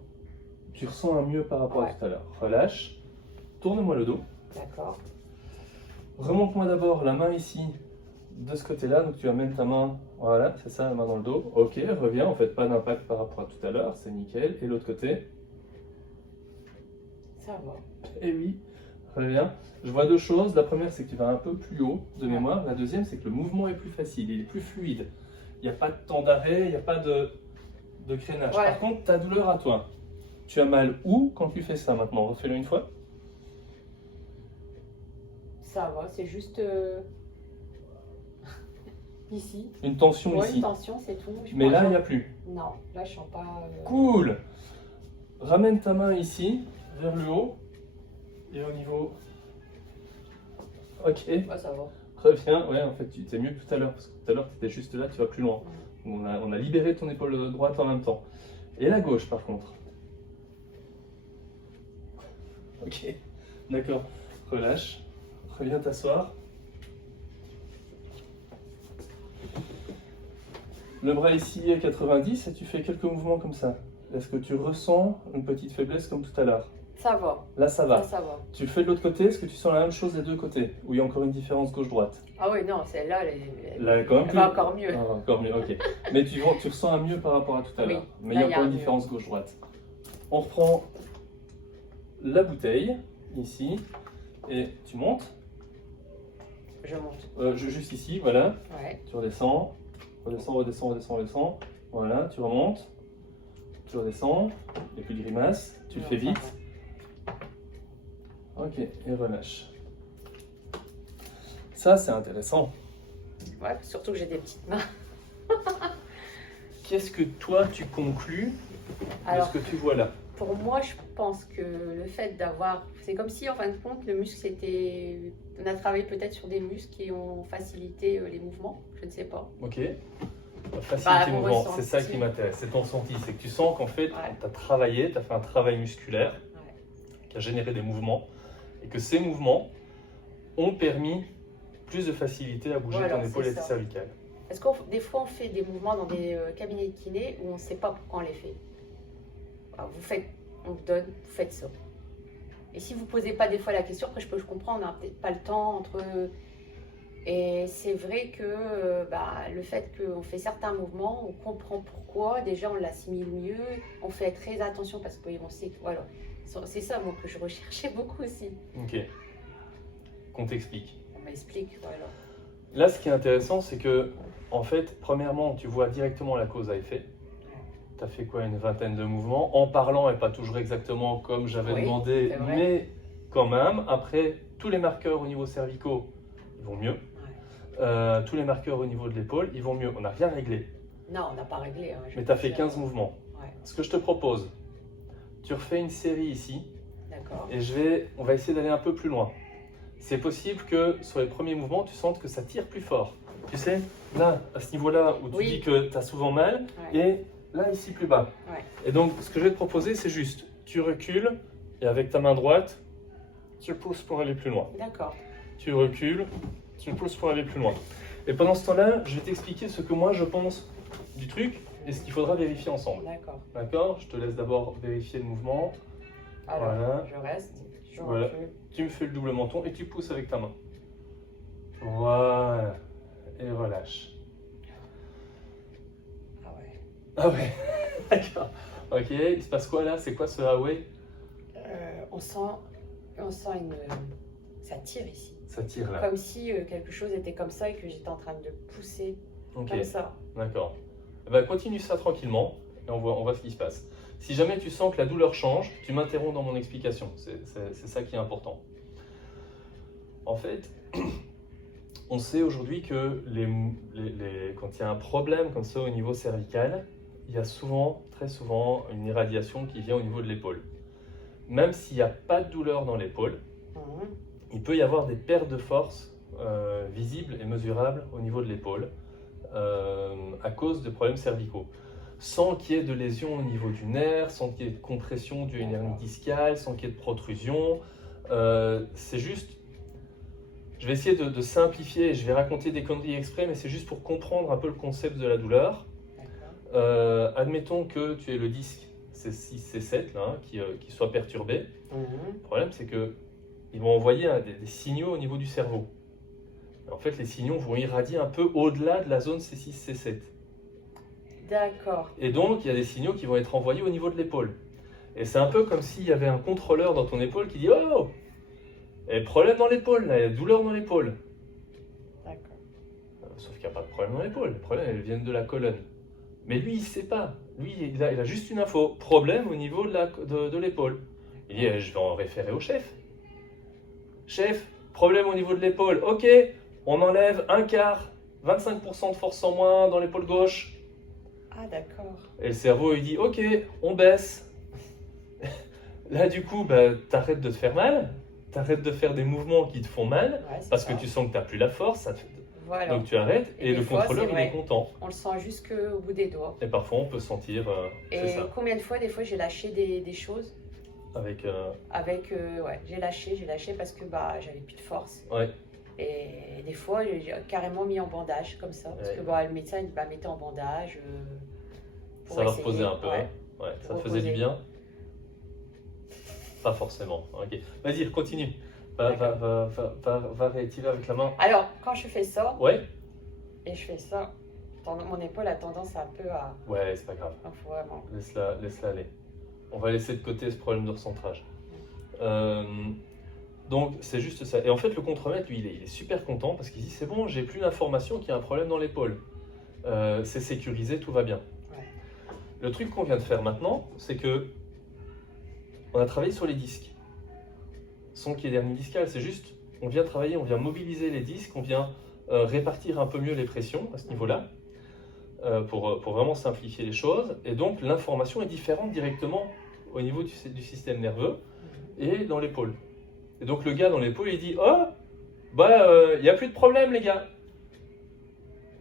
Tu ressens un mieux par rapport à tout à l'heure. Relâche. Tourne-moi le dos. D'accord. Remonte-moi d'abord la main ici, de ce côté-là. Donc tu amènes ta main, voilà, c'est ça, la main dans le dos. Ok, reviens, en fait pas d'impact par rapport à tout à l'heure, c'est nickel. Et l'autre côté? Ça va. Eh oui, reviens. Je vois deux choses. La première, c'est que tu vas un peu plus haut de mémoire. La deuxième, c'est que le mouvement est plus facile, il est plus fluide. Il n'y a pas de temps d'arrêt, il n'y a pas de crénage. Ouais. Par contre, ta douleur à toi, tu as mal où quand tu fais ça maintenant? Refais-le une fois. Ça va, c'est juste ici. Une tension ici. Une tension, c'est tout. Mais là, il n'y a plus. Non, là, je sens pas... Cool. Ramène ta main ici, vers le haut. Et au niveau... Ok. Ouais, ça va. Reviens. Ouais, en fait, c'est mieux que tout à l'heure. Parce que tout à l'heure, tu étais juste là, tu vas plus loin. On a libéré ton épaule droite en même temps. Et la gauche, par contre. Ok. D'accord. Relâche. Reviens t'asseoir. Le bras ici à 90 et tu fais quelques mouvements comme ça. Est-ce que tu ressens une petite faiblesse comme tout à l'heure? Ça va. Là, ça va. Ça va. Tu fais de l'autre côté, est-ce que tu sens la même chose des deux côtés? Ou il y a encore une différence gauche-droite? Ah oui, non, celle-là, elle va encore mieux. Ah, encore mieux, ok. Mais tu ressens un mieux par rapport à tout à l'heure. Mais il y a encore une différence gauche-droite. On reprend la bouteille, ici, et tu montes. Je monte. Juste ici, voilà. Ouais. Tu redescends, redescends. Voilà, tu remontes, tu redescends, et puis grimace, tu le fais vite. Ok, et relâche. Ça, c'est intéressant. Ouais, surtout que j'ai des petites mains. Qu'est-ce que toi, tu conclus de ce que tu vois là? Pour moi, je pense que le fait d'avoir... C'est comme si, en fin de compte, le muscle, c'était... On a travaillé peut-être sur des muscles qui ont facilité les mouvements. Je ne sais pas. Ok. Facilité mouvement, c'est ça qui m'intéresse. C'est ton ressenti. C'est que tu sens qu'en fait, tu as travaillé, tu as fait un travail musculaire qui a généré des mouvements. Et que ces mouvements ont permis plus de facilité à bouger ton épaule et tes cervicales. Parce que des fois, on fait des mouvements dans des cabinets de kiné où on ne sait pas pourquoi on les fait. Alors, on vous donne, vous faites ça. Et si vous ne posez pas des fois la question, après je peux comprendre, on n'a peut-être pas le temps entre... Et c'est vrai que le fait qu'on fait certains mouvements, on comprend pourquoi, déjà on l'assimile mieux, on fait très attention parce qu'on sait que... Voilà. C'est ça moi, que je recherchais beaucoup aussi. Ok. Qu'on t'explique. On m'explique, voilà. Là, ce qui est intéressant, c'est que, en fait, premièrement, tu vois directement la cause à effet. tu as fait quoi, une vingtaine de mouvements, en parlant et pas toujours exactement comme j'avais demandé, mais quand même. Après, tous les marqueurs au niveau cervicaux, ils vont mieux. Tous les marqueurs au niveau de l'épaule, ils vont mieux. On n'a rien réglé. Non, on n'a pas réglé. Hein, mais tu as fait 15 mouvements. Ouais. Ce que je te propose, tu refais une série ici. D'accord. Et on va essayer d'aller un peu plus loin. C'est possible que sur les premiers mouvements, tu sentes que ça tire plus fort. Tu sais, là, à ce niveau-là, où tu dis que tu as souvent mal, et là, ici, plus bas. Ouais. Et donc, ce que je vais te proposer, c'est juste, tu recules, et avec ta main droite, tu pousses pour aller plus loin. D'accord. Tu recules, tu pousses pour aller plus loin. Et pendant ce temps-là, je vais t'expliquer ce que moi, je pense du truc, et ce qu'il faudra vérifier ensemble. D'accord. D'accord? Je te laisse d'abord vérifier le mouvement. Alors, voilà. Je reste, je recule. Tu me fais le double menton et tu pousses avec ta main. Voilà. Et relâche. Ah ouais. Ah ouais. D'accord. Ok, il se passe quoi là? C'est quoi ce ah ouais? On sent une... Ça tire ici. Ça tire là. Comme si quelque chose était comme ça et que j'étais en train de pousser comme ça. D'accord. Bah, continue ça tranquillement et on voit ce qui se passe. Si jamais tu sens que la douleur change, tu m'interromps dans mon explication. C'est ça qui est important. En fait, on sait aujourd'hui que quand il y a un problème comme ça au niveau cervical, il y a souvent, très souvent, une irradiation qui vient au niveau de l'épaule. Même s'il n'y a pas de douleur dans l'épaule, il peut y avoir des pertes de force visibles et mesurables au niveau de l'épaule à cause de problèmes cervicaux. Sans qu'il y ait de lésions au niveau du nerf, sans qu'il y ait de compression due à une hernie discale, sans qu'il y ait de protrusion. C'est juste, je vais essayer de simplifier, je vais raconter des conneries exprès, mais c'est juste pour comprendre un peu le concept de la douleur. Admettons que tu aies le disque C6, C7 là, qui soit perturbé. Le problème, c'est qu'ils vont envoyer des signaux au niveau du cerveau. En fait, les signaux vont irradier un peu au-delà de la zone C6, C7. D'accord. Et donc, il y a des signaux qui vont être envoyés au niveau de l'épaule. Et c'est un peu comme s'il y avait un contrôleur dans ton épaule qui dit « Oh, il y a un problème dans l'épaule, il y a douleur dans l'épaule. » D'accord. Sauf qu'il n'y a pas de problème dans l'épaule. Les problèmes, elles viennent de la colonne. Mais lui, il ne sait pas. Lui, il a juste une info. Problème au niveau de l'épaule. Il dit « Je vais en référer au chef. Chef, problème au niveau de l'épaule. Ok, on enlève un quart, 25% de force en moins dans l'épaule gauche. » Ah, d'accord. Et le cerveau, il dit, ok, on baisse. Là, du coup, bah, t'arrêtes de te faire mal, t'arrêtes de faire des mouvements qui te font mal, parce que tu sens que t'as plus la force, voilà. Donc tu arrêtes, et le contrôleur, il est content. On le sent jusqu'au bout des doigts. Et parfois, on peut sentir, et ça. Combien de fois, j'ai lâché des choses j'ai lâché parce que j'avais plus de force. Ouais. Et des fois, j'ai carrément mis en bandage, comme ça, parce que le médecin, il mettait en bandage. Ça va reposer un peu. Ouais, ça te faisait du bien? Pas forcément. Ok. Vas-y, continue. Va réactiver avec la main. Alors, quand je fais ça, et je fais ça, mon épaule a tendance un peu à... Ouais, c'est pas grave. Vraiment. Laisse-la aller. On va laisser de côté ce problème de recentrage. Donc, c'est juste ça. Et en fait, le contremaître, lui, il est super content parce qu'il dit, c'est bon, j'ai plus l'information qu'il y a un problème dans l'épaule. C'est sécurisé, tout va bien. Le truc qu'on vient de faire maintenant, c'est que on a travaillé sur les disques, sans qu'il y ait d'hernie discale. C'est juste, on vient travailler, on vient mobiliser les disques, on vient répartir un peu mieux les pressions à ce niveau-là, pour vraiment simplifier les choses. Et donc, l'information est différente directement au niveau du système nerveux et dans l'épaule. Et donc, le gars dans l'épaule, il dit, oh, il n'y a plus de problème, les gars.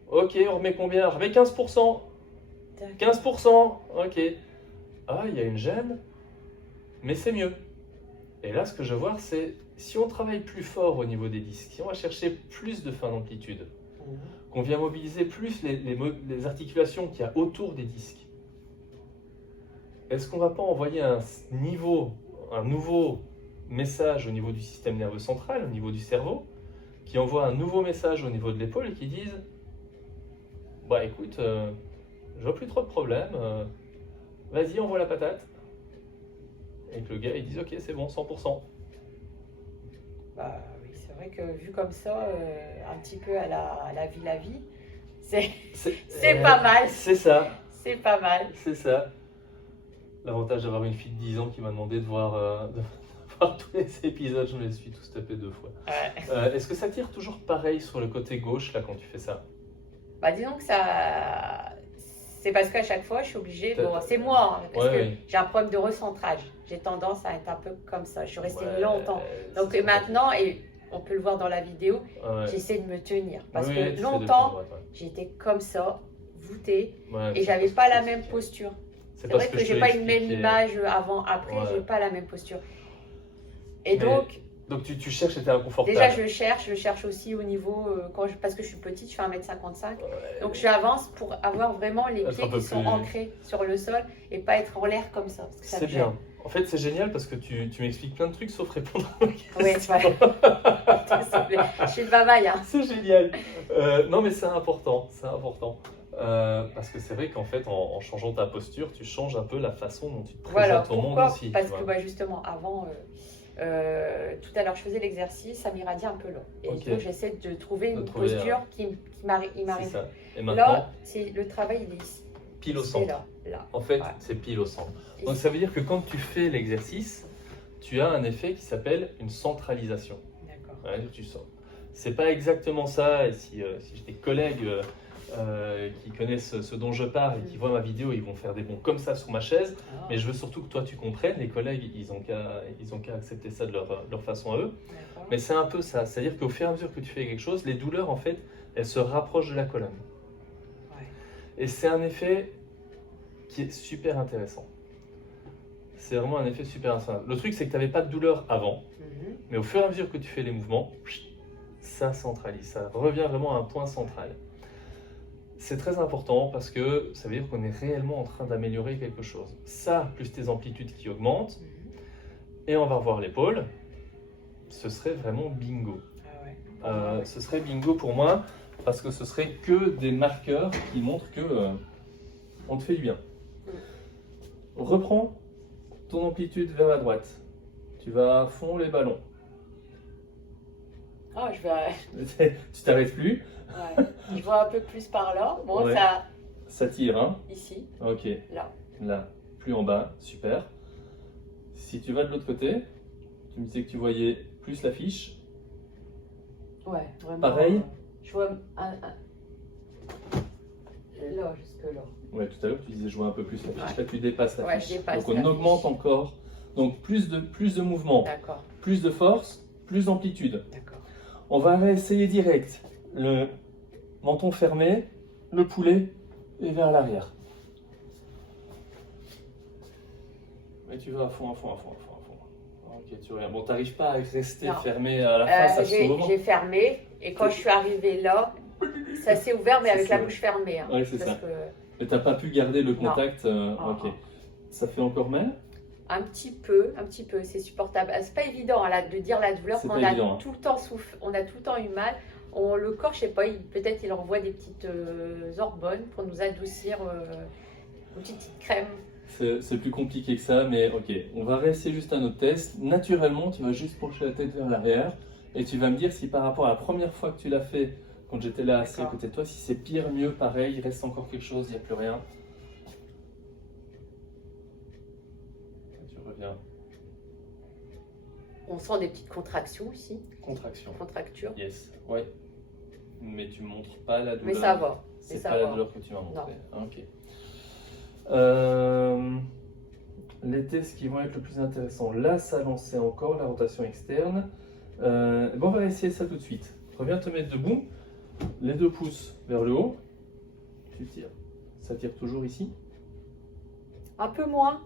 Ok, on remet combien? On remet 15%. 15%, ok. Ah, il y a une gêne, mais c'est mieux. Et là, ce que je vois, c'est si on travaille plus fort au niveau des disques, si on va chercher plus de fin d'amplitude, qu'on vient mobiliser plus les articulations qu'il y a autour des disques, est-ce qu'on ne va pas envoyer un nouveau message au niveau du système nerveux central, au niveau du cerveau, qui envoie un nouveau message au niveau de l'épaule et qui disent écoute, je vois plus trop de problèmes, vas-y, envoie la patate. Et que le gars, il dit ok, c'est bon, 100%. Oui, c'est vrai que vu comme ça, un petit peu à la vie, c'est pas mal. C'est ça. C'est pas mal. C'est ça. L'avantage d'avoir une fille de 10 ans qui m'a demandé de voir tous les épisodes, je me les suis tous tapés 2 fois. Ouais. Est-ce que ça tire toujours pareil sur le côté gauche là quand tu fais ça? Bah disons que ça... C'est parce qu'à chaque fois, je suis obligée... Bon, c'est moi, hein, parce que j'ai un problème de recentrage. J'ai tendance à être un peu comme ça. Je suis restée longtemps. Donc maintenant, et on peut le voir dans la vidéo, j'essaie de me tenir. Parce que longtemps, j'étais comme ça, voûtée, et j'avais pas la même posture. C'est vrai que j'ai pas une même image avant-après, j'ai pas la même posture. Et donc... Donc tu cherches et t'es inconfortable. Déjà je cherche aussi au niveau, parce que je suis petite, je fais 1m55, donc j'avance pour avoir vraiment les pieds qui sont ancrés sur le sol et pas être en l'air comme ça. C'est bien. En fait c'est génial parce que tu m'expliques plein de trucs sauf répondre à ma question. Oui, voilà. Je suis une bavaille. Hein. C'est génial. Non mais c'est important, parce que c'est vrai qu'en fait en changeant ta posture, tu changes un peu la façon dont tu te présentes au monde aussi. Parce que justement avant... tout à l'heure, je faisais l'exercice, ça m'irradie un peu long. Et donc, j'essaie de trouver une posture qui m'arrive. Et maintenant, là, le travail, il est ici. Pile au centre. Là. En fait, c'est pile au centre. Donc, ça veut dire que quand tu fais l'exercice, tu as un effet qui s'appelle une centralisation. D'accord. Ouais, tu sens. C'est pas exactement ça. Et si j'ai des collègues qui connaissent ce dont je parle et qui voient ma vidéo, ils vont faire des bonds comme ça sur ma chaise. Mais je veux surtout que toi tu comprennes. Les collègues, ils ont qu'à accepter ça de leur façon à eux. Mais c'est un peu ça. C'est-à-dire qu'au fur et à mesure que tu fais quelque chose, les douleurs, en fait, elles se rapprochent de la colonne. Ouais. Et c'est un effet qui est super intéressant. C'est vraiment un effet super intéressant. Le truc, c'est que tu n'avais pas de douleur avant. Mais au fur et à mesure que tu fais les mouvements, ça centralise. Ça revient vraiment à un point central. C'est très important parce que ça veut dire qu'on est réellement en train d'améliorer quelque chose. Ça, plus tes amplitudes qui augmentent, et on va revoir l'épaule, ce serait vraiment bingo. Ce serait bingo pour moi parce que ce serait que des marqueurs qui montrent que on te fait du bien. Reprends ton amplitude vers la droite. Tu vas à fond les ballons. Oh, je vais... Tu t'arrêtes plus. Ouais. Je vois un peu plus par là. Bon, ça tire, hein? Ici. Ok. Là. Là. Plus en bas. Super. Si tu vas de l'autre côté, tu me disais que tu voyais plus la fiche. Ouais, vraiment. Pareil. Je vois là, jusque là. Ouais, tout à l'heure tu disais je vois un peu plus la fiche. Là, tu dépasses la fiche. Je dépasse. Donc on augmente encore. Donc plus de mouvement. D'accord. Plus de force, plus d'amplitude. D'accord. On va réessayer direct. Le menton fermé, le poulet et vers l'arrière. Mais tu vas à fond. Ok, tu reviens. Bon, t'arrives pas à rester fermé à la fin, ça s'ouvre. J'ai fermé et quand je suis arrivée là, ça s'est ouvert mais avec la bouche fermée. Hein, oui, c'est ça. Mais t'as pas pu garder le contact. Ok. Ça fait encore mal? Un petit peu, c'est supportable. C'est pas évident hein, de dire la douleur quand on a tout le temps on a tout le temps eu mal. Le corps, je sais pas, peut-être il envoie des petites hormones pour nous adoucir, une petite crème. C'est plus compliqué que ça, mais ok. On va réessayer juste un autre test. Naturellement, tu vas juste pencher la tête vers l'arrière et tu vas me dire si par rapport à la première fois que tu l'as fait, quand j'étais là assis à côté de toi, si c'est pire, mieux, pareil, il reste encore quelque chose, il n'y a plus rien. Tu reviens. On sent des petites contractions ici. Contracture. Yes, ouais. Mais tu ne montres pas la douleur. Mais ça va. C'est pas la douleur que tu m'as montré. Ok. Les tests qui vont être le plus intéressants. Là, ça lançait encore la rotation externe. Bon, on va essayer ça tout de suite. Reviens te mettre debout. Les 2 pouces vers le haut. Tu tires. Ça tire toujours ici? Un peu moins.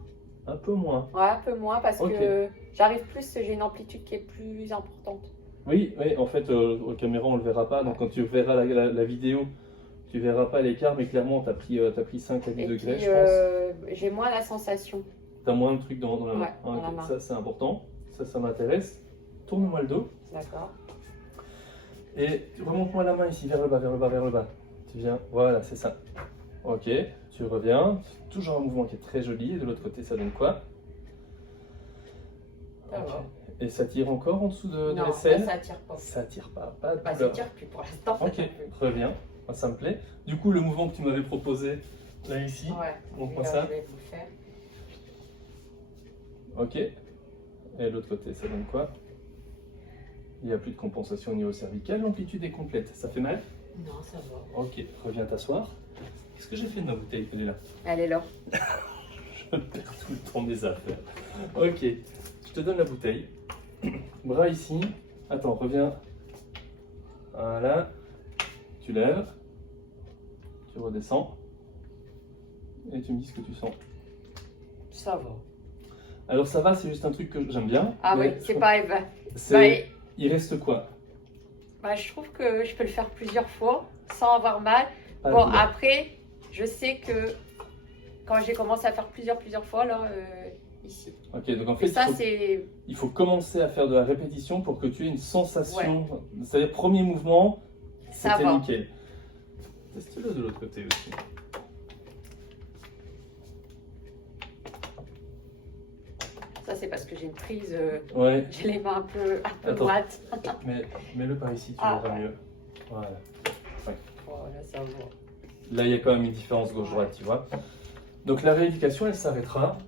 Un peu moins. Ouais, un peu moins parce que j'arrive plus, j'ai une amplitude qui est plus importante. Oui, en fait, aux caméras, on ne le verra pas. Donc, quand tu verras la vidéo, tu ne verras pas l'écart, mais clairement, tu as pris 5 à 10 degrés, je pense. J'ai moins la sensation. Tu as moins de trucs dans la main. Dans la main. Ça, c'est important. Ça m'intéresse. Tourne-moi le dos. D'accord. Et remonte-moi la main ici, vers le bas. Tu viens, voilà, c'est ça. Ok, tu reviens. Toujours un mouvement qui est très joli. Et de l'autre côté, ça donne quoi? Et ça tire encore en dessous de l'aisselle? Non, ça tire pas. Ça tire pas, pas de ça tire plus pour l'instant. Ok, reviens, ça me plaît. Du coup, le mouvement que tu m'avais proposé, Là, ici. Ouais. Montre-moi ça. Je vais vous le faire. Ok. Et l'autre côté, ça donne quoi? Il n'y a plus de compensation au niveau cervical, l'amplitude est complète. Ça fait mal? Non, ça va. Ok, reviens t'asseoir. Qu'est-ce que j'ai fait de ma bouteille? Elle est là. Elle est là. Je perds tout le temps mes affaires. Ok, je te donne la bouteille. Bras ici. Attends, reviens. Voilà. Tu lèves. Tu redescends. Et tu me dis ce que tu sens. Ça va. Alors ça va, c'est juste un truc que j'aime bien. Ah oui, c'est pas Eva. Il reste quoi? Je trouve que je peux le faire plusieurs fois sans avoir mal. Pas Bon, de douleur. après, je sais que quand j'ai commencé à faire plusieurs fois, là, ici. Ok, donc en fait, ça, il faut commencer à faire de la répétition pour que tu aies une sensation. Ouais. C'est le premier mouvement, c'était nickel. Teste-le de l'autre côté aussi. Ça, c'est parce que j'ai une prise, ouais. J'ai les mains un peu droites. Mets-le par ici, tu verras mieux. Voilà. Ouais. Voilà, ça va. Là, il y a quand même une différence gauche-droite, tu vois. Donc la rééducation, elle s'arrêtera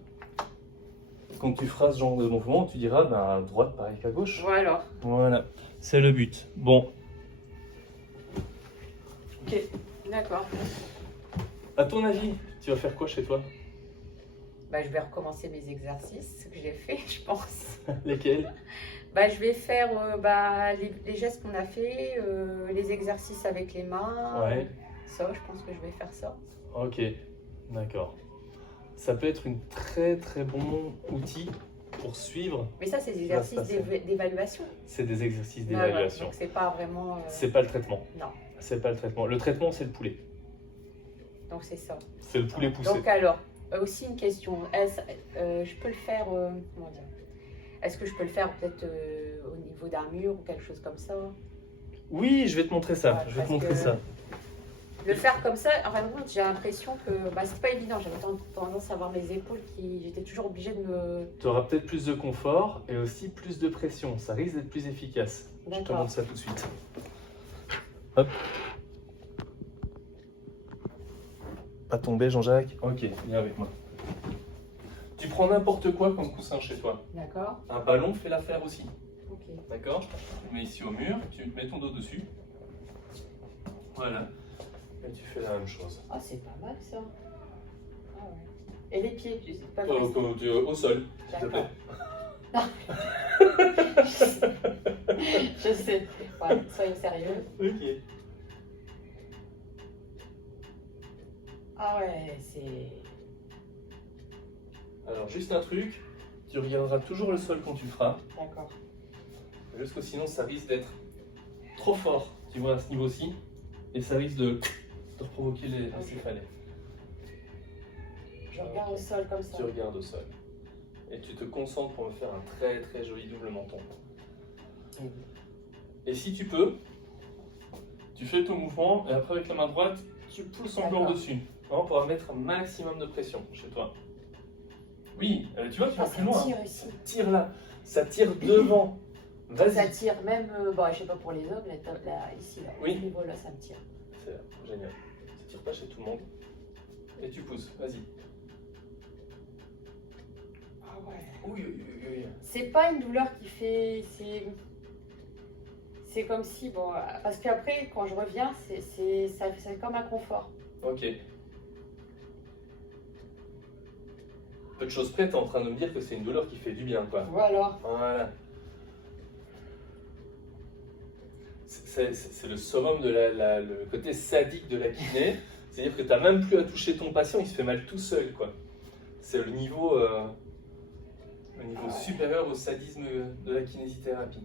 quand tu feras ce genre de mouvement. Tu diras, à droite pareil qu'à gauche. Voilà. Voilà, c'est le but. Bon. Ok, d'accord. À ton avis, tu vas faire quoi chez toi? Je vais recommencer mes exercices que j'ai fait, je pense. Lesquels? Je vais faire les gestes qu'on a fait, les exercices avec les mains. Ouais. Ça, je pense que je vais faire ça. Ok, d'accord. Ça peut être une très très bon outil pour suivre. Mais ça, c'est des exercices d'évaluation. C'est des exercices d'évaluation. Donc c'est pas vraiment. C'est pas le traitement. Non. C'est pas le traitement. Le traitement, c'est le poulet. Donc c'est ça. C'est le poulet poussé. Donc alors, aussi une question. Je peux le faire. Comment dire? Est-ce que je peux le faire peut-être au niveau d'un mur ou quelque chose comme ça? Oui, je vais te montrer ça. Je vais te montrer ça. Le faire comme ça, en fin de compte, j'ai l'impression que c'est pas évident. J'avais tendance à avoir mes épaules j'étais toujours obligée de me. Tu auras peut-être plus de confort et aussi plus de pression. Ça risque d'être plus efficace. Je te montre ça tout de suite. Hop. Pas tomber, Jean-Jacques. Ok, viens avec moi. Tu prends n'importe quoi comme coussin chez toi. D'accord. Un ballon fait l'affaire aussi. Ok. D'accord. Tu mets ici au mur, tu mets ton dos dessus. Voilà. Et tu fais la même chose. Ah, c'est pas mal ça. Ah ouais. Et les pieds, tu sais pas au sol, s'il te plaît. Je sais. Ouais, soyez sérieux. Ok. Ah ouais, c'est. Alors, juste un truc, tu regarderas toujours le sol quand tu le feras. D'accord. Juste que sinon, ça risque d'être trop fort, tu vois, à ce niveau-ci. Et ça risque de provoquer les céphalées. Je regarde au sol comme ça. Tu regardes au sol. Et tu te concentres pour me faire un très très joli double menton. Et si tu peux, tu fais ton mouvement et après avec la main droite, tu pousses encore dessus. On pourra mettre un maximum de pression chez toi. Oui, tu vois, tu vas plus loin. Ça tire ici. Ça tire là. Ça tire devant. Vas-y. Ça tire même, je sais pas pour les hommes, là, ici, là. Oui. Au niveau là, ça me tire. C'est génial. Ça tire pas chez tout le monde. Et tu pousses, vas-y. Ah ouais. Oui. C'est pas une douleur qui fait. C'est comme si, parce qu'après, quand je reviens, c'est comme un confort. Ok. Peu de choses près, t'es en train de me dire que c'est une douleur qui fait du bien, quoi. Voilà. C'est le summum de le côté sadique de la kiné. C'est-à-dire que tu n'as même plus à toucher ton patient, il se fait mal tout seul, quoi. C'est le niveau supérieur au sadisme de la kinésithérapie.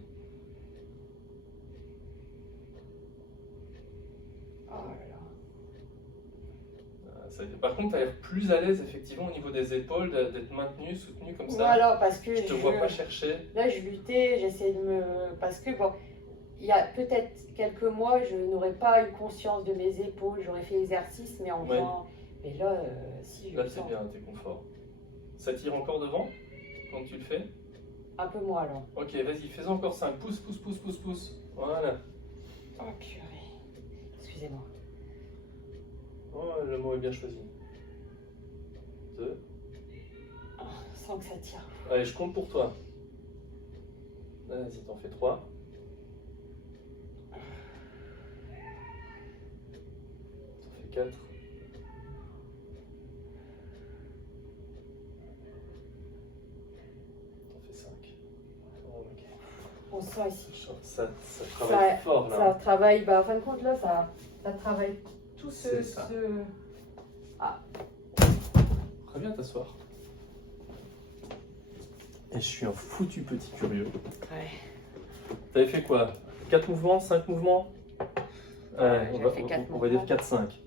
Par contre, tu as l'air plus à l'aise effectivement au niveau des épaules, d'être maintenu, soutenu comme ça. Voilà, parce que je te vois pas chercher. Là, je luttais, j'essayais de me. Parce que il y a peut-être quelques mois, je n'aurais pas eu conscience de mes épaules, j'aurais fait l'exercice, mais en faisant. Mais là, si je. Là, c'est bien, t'es confort. Ça tire encore devant quand tu le fais? Un peu moins alors. Ok, vas-y, fais encore 5. Pousse. Voilà. Oh purée. Excusez-moi. Oh, le mot est bien choisi. 2. Sans que ça tire. Allez, je compte pour toi. Vas-y, t'en fais 3. T'en fais 4. T'en fais 5. Oh, ok. On sent ici. Ça travaille fort là. Ça travaille, en fin de compte là, ça travaille tout C'est ça. Ah. Reviens t'asseoir. Et je suis un foutu petit curieux. Ouais. T'avais fait quoi? 4 mouvements, 5 mouvements? Ouais, on va dire 4-5.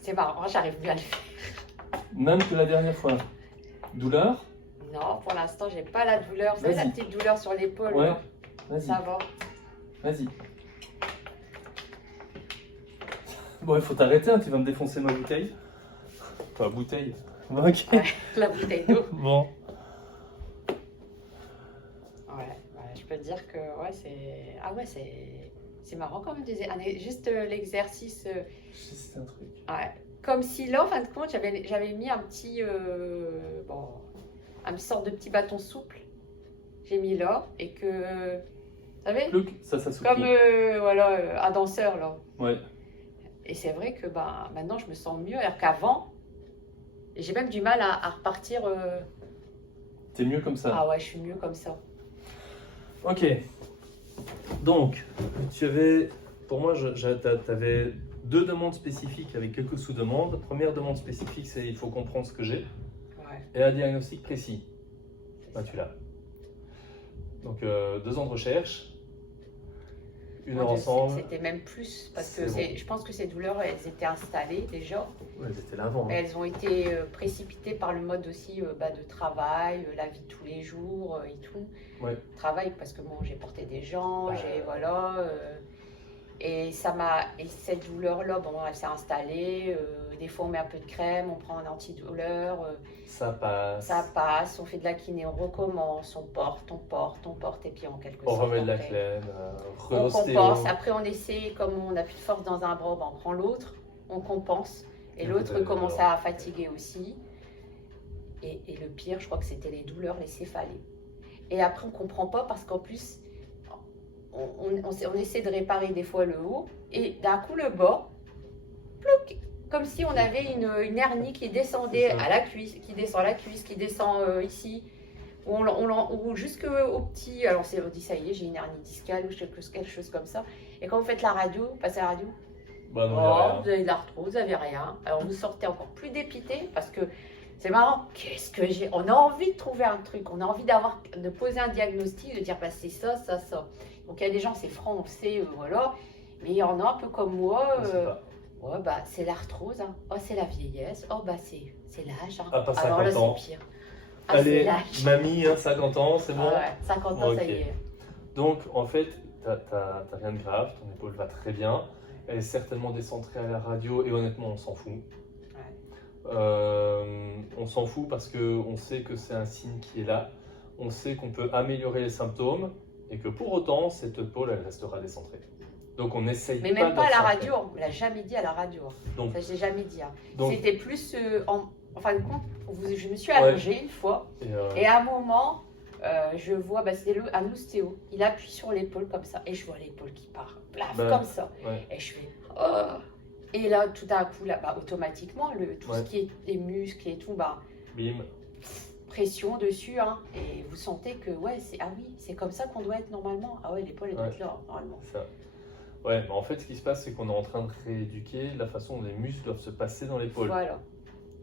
C'est marrant, j'arrive bien à le faire. Même que la dernière fois. Douleur? Non, pour l'instant, j'ai pas la douleur. Vous savez, la petite douleur sur l'épaule? Ouais, là, vas-y. ça va. Vas-y. Bon, il faut t'arrêter, hein, tu vas me défoncer ma bouteille. Pas bouteille. Ok. Ouais, la bouteille d'eau. Bon. Ouais, je peux te dire que ouais, c'est. Ah ouais, c'est marrant quand même. Juste l'exercice. C'est un truc. Ouais. Comme si là, en fin de compte, j'avais mis un petit. Une sorte de petit bâton souple. J'ai mis là et que. Vous savez? Plouc, ça s'assouplit. Comme un danseur là. Ouais. Et c'est vrai que maintenant je me sens mieux, alors qu'avant, j'ai même du mal à repartir. T'es mieux comme ça. Ah ouais, je suis mieux comme ça. Ok. Donc, pour moi, t'avais 2 demandes spécifiques avec quelques sous-demandes. Première demande spécifique, c'est il faut comprendre ce que j'ai. Ouais. Et un diagnostic précis. Bah, tu l'as. Donc, 2 ans de recherche. 1 heure ensemble. C'était même plus, parce que je pense que ces douleurs, elles étaient installées déjà. Ouais, elles étaient là avant. Mais elles ont été précipitées par le mode aussi de travail, la vie de tous les jours et tout. Ouais. Travail, parce que bon, j'ai porté des gens, et cette douleur-là, bon, elle s'est installée. Des fois, on met un peu de crème, on prend un antidouleur. Ça passe. Ça passe, on fait de la kiné, on recommence, on porte, et puis en quelque sorte. On remet de la crème, on compense. Après, on essaie, comme on n'a plus de force dans un bras, on prend l'autre, on compense. Et l'autre commence à fatiguer aussi. Et le pire, je crois que c'était les douleurs, les céphalées. Et après, on ne comprend pas parce qu'en plus, on essaie de réparer des fois le haut. Et d'un coup, le bas, plouc, comme si on avait une hernie qui descendait à la cuisse, qui descend ici. Ou jusqu'au petit. Alors, on dit ça y est, j'ai une hernie discale ou quelque chose comme ça. Et quand vous faites la radio, passez la radio. Bah non, vous avez de l'arthrose, vous n'avez rien. Alors vous sortez encore plus dépité parce que c'est marrant. Qu'est-ce que j'ai? On a envie de trouver un truc, on a envie de poser un diagnostic, de dire c'est ça. Donc il y a des gens, c'est franc, on sait, voilà. Mais il y en a un peu comme moi. C'est l'arthrose. Hein. Oh, c'est la vieillesse. Oh, c'est l'âge. Hein. Ah, pas 50 Alors là, ans. c'est pire. Allez, mamie, 50 ans, c'est bon? Ouais, 50 ans, ça y est. Donc en fait, t'as rien de grave, ton épaule va très bien. Elle est certainement décentrée à la radio et honnêtement, on s'en fout. Ouais. On s'en fout parce qu'on sait que c'est un signe qui est là. On sait qu'on peut améliorer les symptômes et que pour autant, cette épaule, elle restera décentrée. Donc on essaye mais même pas à la radio, on ne l'a jamais dit à la radio. Donc, ça, je l'ai jamais dit. Hein. C'était plus, en fin de compte, je me suis allongée une fois et à un moment, je vois, c'était un ostéo, il appuie sur l'épaule comme ça et je vois l'épaule qui part, plaf, comme ça. Ouais. Et je fais, oh. Et là, tout d'un coup, automatiquement, tout ce qui est les muscles et tout, bim. Pression dessus, hein, et vous sentez que, c'est comme ça qu'on doit être normalement. Ah ouais, l'épaule, elle doit être là, normalement. Ça. Ouais, en fait, ce qui se passe, c'est qu'on est en train de rééduquer la façon dont les muscles doivent se passer dans l'épaule. Voilà.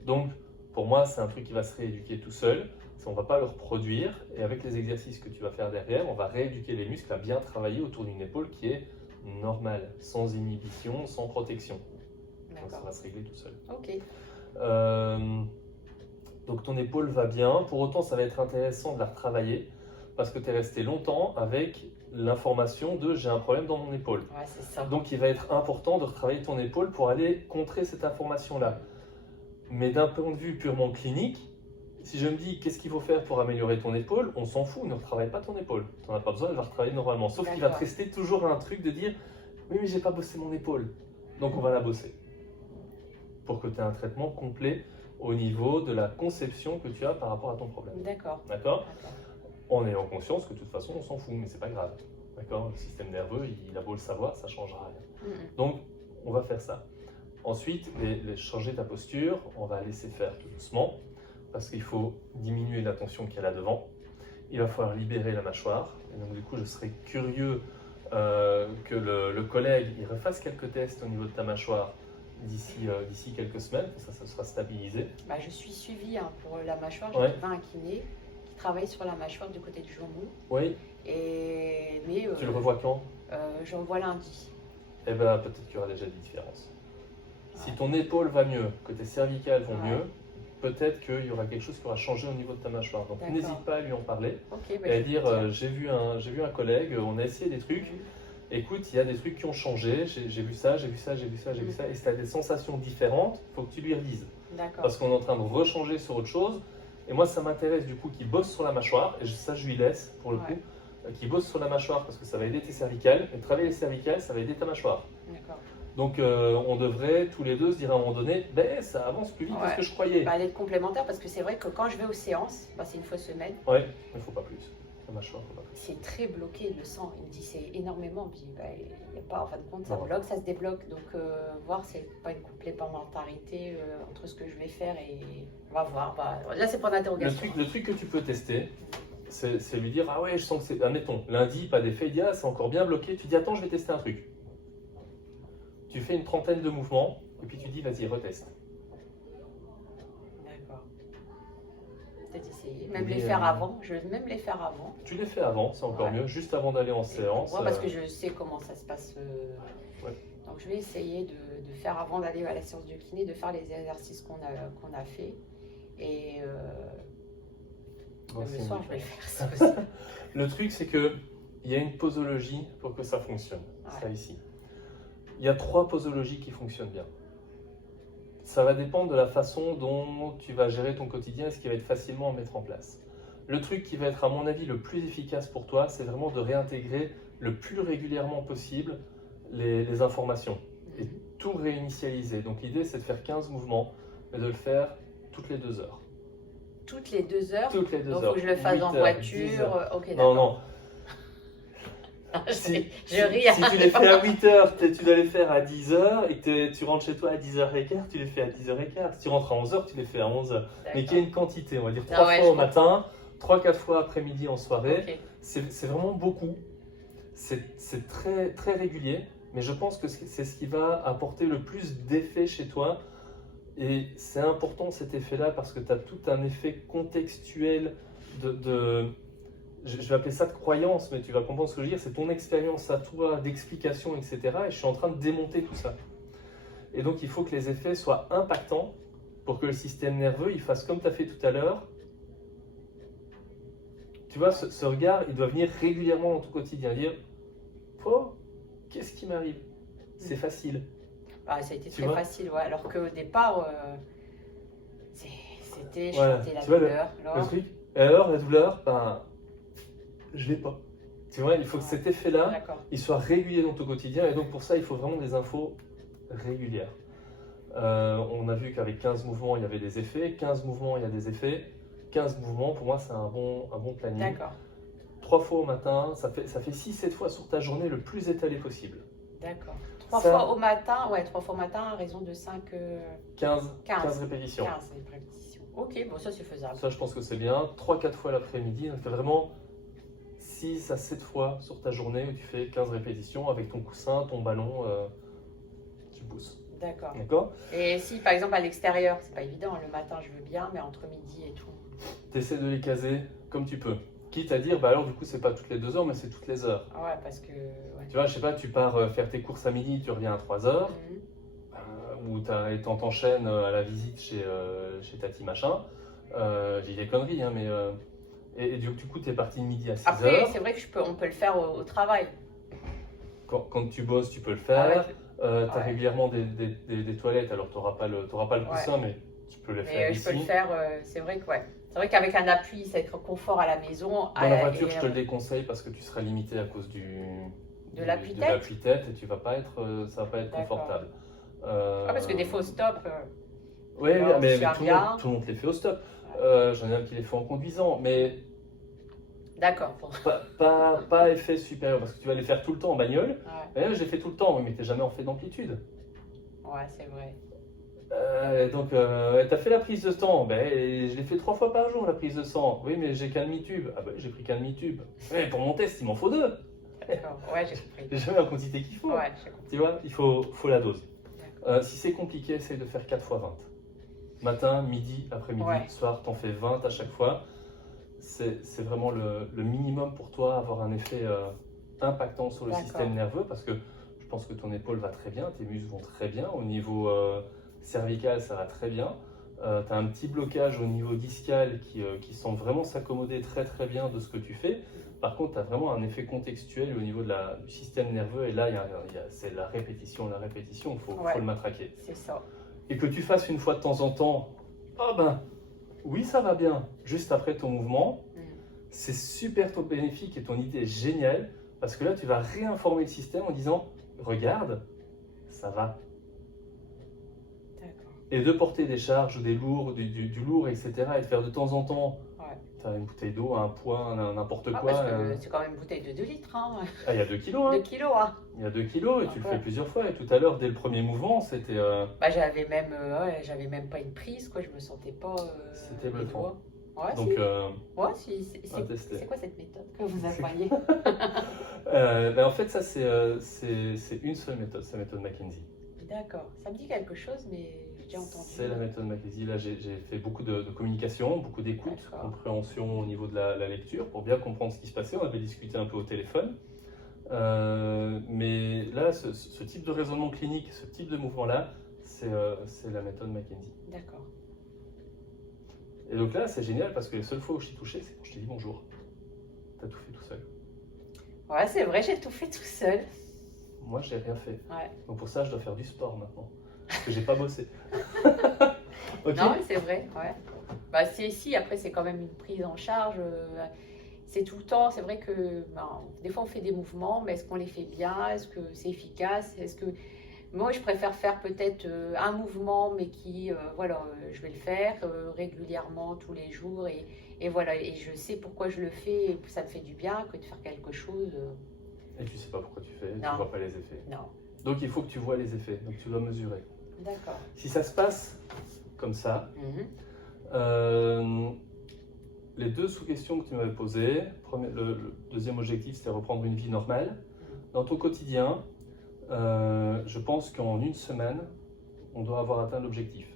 Donc, pour moi, c'est un truc qui va se rééduquer tout seul. On ne va pas le reproduire. Et avec les exercices que tu vas faire derrière, on va rééduquer les muscles à bien travailler autour d'une épaule qui est normale, sans inhibition, sans protection. Donc, ça va se régler tout seul. Ok. Donc, ton épaule va bien. Pour autant, ça va être intéressant de la retravailler parce que tu es resté longtemps avec l'information de j'ai un problème dans mon épaule. Ouais, c'est ça. Donc il va être important de retravailler ton épaule pour aller contrer cette information-là. Mais d'un point de vue purement clinique, si je me dis qu'est-ce qu'il faut faire pour améliorer ton épaule, on s'en fout, ne retravaille pas ton épaule. Tu n'en as pas besoin, elle va retravailler normalement. Sauf qu'il va te rester toujours un truc de dire oui mais j'ai pas bossé mon épaule. Donc on va la bosser pour que tu aies un traitement complet au niveau de la conception que tu as par rapport à ton problème. D'accord. D'accord. En ayant conscience que de toute façon, on s'en fout, mais c'est pas grave. D'accord. Le système nerveux, il a beau le savoir, ça ne changera rien. Donc, on va faire ça. Ensuite, changer ta posture, on va laisser faire tout doucement, parce qu'il faut diminuer la tension qu'il y a là devant. Il va falloir libérer la mâchoire. Et donc, du coup, je serais curieux que le collègue il refasse quelques tests au niveau de ta mâchoire d'ici quelques semaines, ça sera stabilisé. Bah, je suis suivie pour la mâchoire, j'ai trouvé un kiné qui travaille sur la mâchoire du côté du genou. Oui. Tu le revois quand? Je revois lundi. Eh bien, peut-être qu'il y aura déjà des différences. Si ton épaule va mieux, que tes cervicales vont mieux, peut-être qu'il y aura quelque chose qui aura changé au niveau de ta mâchoire. Donc n'hésite pas à lui en parler et à dire j'ai vu un collègue, on a essayé des trucs. Écoute, il y a des trucs qui ont changé, j'ai vu ça, j'ai vu ça, j'ai vu ça, j'ai vu ça. Et si tu as des sensations différentes, il faut que tu lui redises. Parce qu'on est en train de rechanger sur autre chose. Et moi, ça m'intéresse du coup qu'il bosse sur la mâchoire. Et ça, je lui laisse pour le coup. Qu'il bosse sur la mâchoire parce que ça va aider tes cervicales. Et travailler les cervicales, ça va aider ta mâchoire. Donc, on devrait tous les deux se dire à un moment donné, ça avance plus vite que ce que je croyais. Aller être complémentaire parce que c'est vrai que quand je vais aux séances, c'est une fois semaine. Ouais, mais il ne faut pas plus. La mâchoire, faut pas plus. C'est très bloqué le sang. Il me dit c'est énormément. Puis il y a pas, en fin de compte, ça bloque, ça se débloque. Donc, voir c'est pas une complémentarité entre ce que je vais faire et on va voir. Là, c'est pas d'interrogation. Le truc que tu peux tester, c'est lui dire ah ouais, je sens que c'est. Admettons, lundi, pas d'effet, il dit ah, c'est encore bien bloqué. Tu dis attends, je vais tester un truc. Tu fais une trentaine de mouvements et puis tu dis vas-y, reteste. D'accord. Peut-être essayer. Même les faire avant. Je vais même les faire avant. Tu les fais avant, c'est encore mieux, juste avant d'aller en séance. Parce que je sais comment ça se passe. Donc je vais essayer de faire avant d'aller à la séance de kiné, de faire les exercices qu'on a fait. Et le soir, je vais le faire ça aussi. Le truc, c'est qu'il y a une posologie pour que ça fonctionne. Ça ici. Il y a 3 posologies qui fonctionnent bien. Ça va dépendre de la façon dont tu vas gérer ton quotidien et ce qui va être facilement à mettre en place. Le truc qui va être à mon avis le plus efficace pour toi, c'est vraiment de réintégrer le plus régulièrement possible les informations et tout réinitialiser. Donc l'idée c'est de faire 15 mouvements et de le faire toutes les 2 heures. Toutes les 2 heures? Toutes les 2 heures. Donc il faut que je le fasse en voiture. Ok, non. Si tu les fais à 8h, tu dois les faire à 10h et que tu rentres chez toi à 10h15, tu les fais à 10h15. Si tu rentres à 11h, tu les fais à 11h. Mais qu'il y ait une quantité, on va dire 3 fois au matin, 3-4 fois après-midi en soirée. C'est vraiment beaucoup. C'est très, très régulier, mais je pense que c'est ce qui va apporter le plus d'effet chez toi. Et c'est important cet effet-là parce que tu as tout un effet contextuel je vais appeler ça de croyance, mais tu vas comprendre ce que je veux dire, c'est ton expérience à toi, d'explication, etc. Et je suis en train de démonter tout ça. Et donc, il faut que les effets soient impactants pour que le système nerveux, il fasse comme tu as fait tout à l'heure. Tu vois, ce regard, il doit venir régulièrement dans ton quotidien, dire « Oh, qu'est-ce qui m'arrive ?» C'est facile. Ça a été très facile, alors qu'au départ, c'était chanter la douleur. Le truc, et alors, la douleur, je l'ai pas. Tu vois, il faut que cet effet-là, il soit régulier dans ton quotidien. Et donc, pour ça, il faut vraiment des infos régulières. On a vu qu'avec 15 mouvements, il y avait des effets. 15 mouvements, il y a des effets. 15 mouvements, pour moi, c'est un bon planning. D'accord. 3 fois au matin, ça fait 6-7 fois sur ta journée le plus étalé possible. D'accord. 3 fois au matin, 3 fois au matin à raison de 15 répétitions. 15 répétitions. Ok, bon, ça c'est faisable. Ça, je pense que c'est bien. 3-4 fois l'après-midi, donc tu fais vraiment 6 à 7 fois sur ta journée où tu fais 15 répétitions avec ton coussin, ton ballon, tu pousses. D'accord. Et si par exemple à l'extérieur, c'est pas évident, le matin je veux bien, mais entre midi et tout. Tu essaies de les caser comme tu peux. Quitte à dire, alors du coup c'est pas toutes les 2 heures, mais c'est toutes les heures. Ouais, parce que... Tu vois, je sais pas, tu pars faire tes courses à midi, tu reviens à 3 heures, ou t'enchaînes à la visite chez Tati machin. J'ai des conneries, mais... Et du coup, tu es parti de midi à 6 heures. Après, c'est vrai qu'on peut le faire au travail. Quand tu bosses, tu peux le faire. Tu as régulièrement des toilettes, alors tu n'auras pas le coussin, mais tu peux le faire ici. Je peux le faire, c'est vrai que c'est vrai qu'avec un appui, ça va être confort à la maison. Dans la voiture, je te le déconseille parce que tu seras limité à cause De l'appui-tête. De l'appui-tête et ça va pas être confortable. Parce que des faux stops. Oui, mais tout le monde les fait au stop. J'en ai un qui les fait en conduisant, mais d'accord. Pas effet supérieur, parce que tu vas les faire tout le temps en bagnole. Mais là, je les fais tout le temps, oui, mais tu n'es jamais en fait d'amplitude. Ouais, c'est vrai. Donc, tu as fait la prise de sang. Ben, je l'ai fait 3 fois par jour, la prise de sang. Oui, mais j'ai qu'un demi-tube. Ah ben, j'ai pris qu'un demi-tube. Ouais, pour mon test, il m'en faut 2. D'accord, ouais, j'ai compris. J'ai jamais la quantité qu'il faut. Ouais, j'ai compris. Tu vois, il faut la dose. Si c'est compliqué, essaye de faire 4 fois 20. Matin, midi, après-midi, soir, t'en fais 20 à chaque fois. C'est vraiment le minimum pour toi, avoir un effet impactant sur le système nerveux, parce que je pense que ton épaule va très bien, tes muscles vont très bien, au niveau cervical ça va très bien, tu as un petit blocage au niveau discal qui semble vraiment s'accommoder très très bien de ce que tu fais. Par contre, tu as vraiment un effet contextuel au niveau du système nerveux, et là c'est la répétition, il faut le matraquer. C'est ça. Et que tu fasses une fois de temps en temps, oui, ça va bien, juste après ton mouvement, c'est super bénéfique et ton idée est géniale, parce que là, tu vas réinformer le système en disant, regarde, ça va. Et de porter des charges, des lourds, du lourd, etc., et de faire de temps en temps, tu as une bouteille d'eau, un poids, n'importe quoi. Parce que c'est quand même une bouteille de 2 litres. Hein. Il y a 2 kilos. 2 kilos, hein. Il y a 2 kilos et tu le fais plusieurs fois. Et tout à l'heure, dès le premier mouvement, c'était... j'avais même pas une prise, quoi. Je me sentais pas... c'était bluffant. Ouais, donc, c'est quoi cette méthode que vous employez? En fait, ça, c'est une seule méthode, c'est la méthode McKenzie. D'accord. Ça me dit quelque chose, mais j'ai déjà entendu. C'est la méthode McKenzie. Là, j'ai fait beaucoup de communication, beaucoup d'écoute, compréhension au niveau de la lecture, pour bien comprendre ce qui se passait. On avait discuté un peu au téléphone. Mais là, ce type de raisonnement clinique, ce type de mouvement-là, c'est la méthode McKenzie. D'accord. Et donc là, c'est génial parce que les seules fois où je t'ai touché, c'est quand je t'ai dit bonjour. Tu as tout fait tout seul. Ouais, c'est vrai, j'ai tout fait tout seul. Moi, j'ai rien fait. Ouais. Donc pour ça, je dois faire du sport maintenant. Parce que j'ai pas bossé. Okay. Non, c'est vrai, ouais. Si, après, c'est quand même une prise en charge. C'est tout le temps. C'est vrai que des fois, on fait des mouvements, mais est-ce qu'on les fait bien? Est-ce que c'est efficace? Moi, je préfère faire peut-être un mouvement, mais je vais le faire régulièrement, tous les jours. Et voilà, et je sais pourquoi je le fais, et ça me fait du bien que de faire quelque chose. Et tu sais pas pourquoi tu fais, tu vois pas les effets. Non. Donc, il faut que tu vois les effets, donc tu dois mesurer. D'accord. Si ça se passe comme ça, les 2 sous-questions que tu m'avais posées, le deuxième objectif, c'était reprendre une vie normale. Dans ton quotidien, je pense qu'en 1 semaine, on doit avoir atteint l'objectif.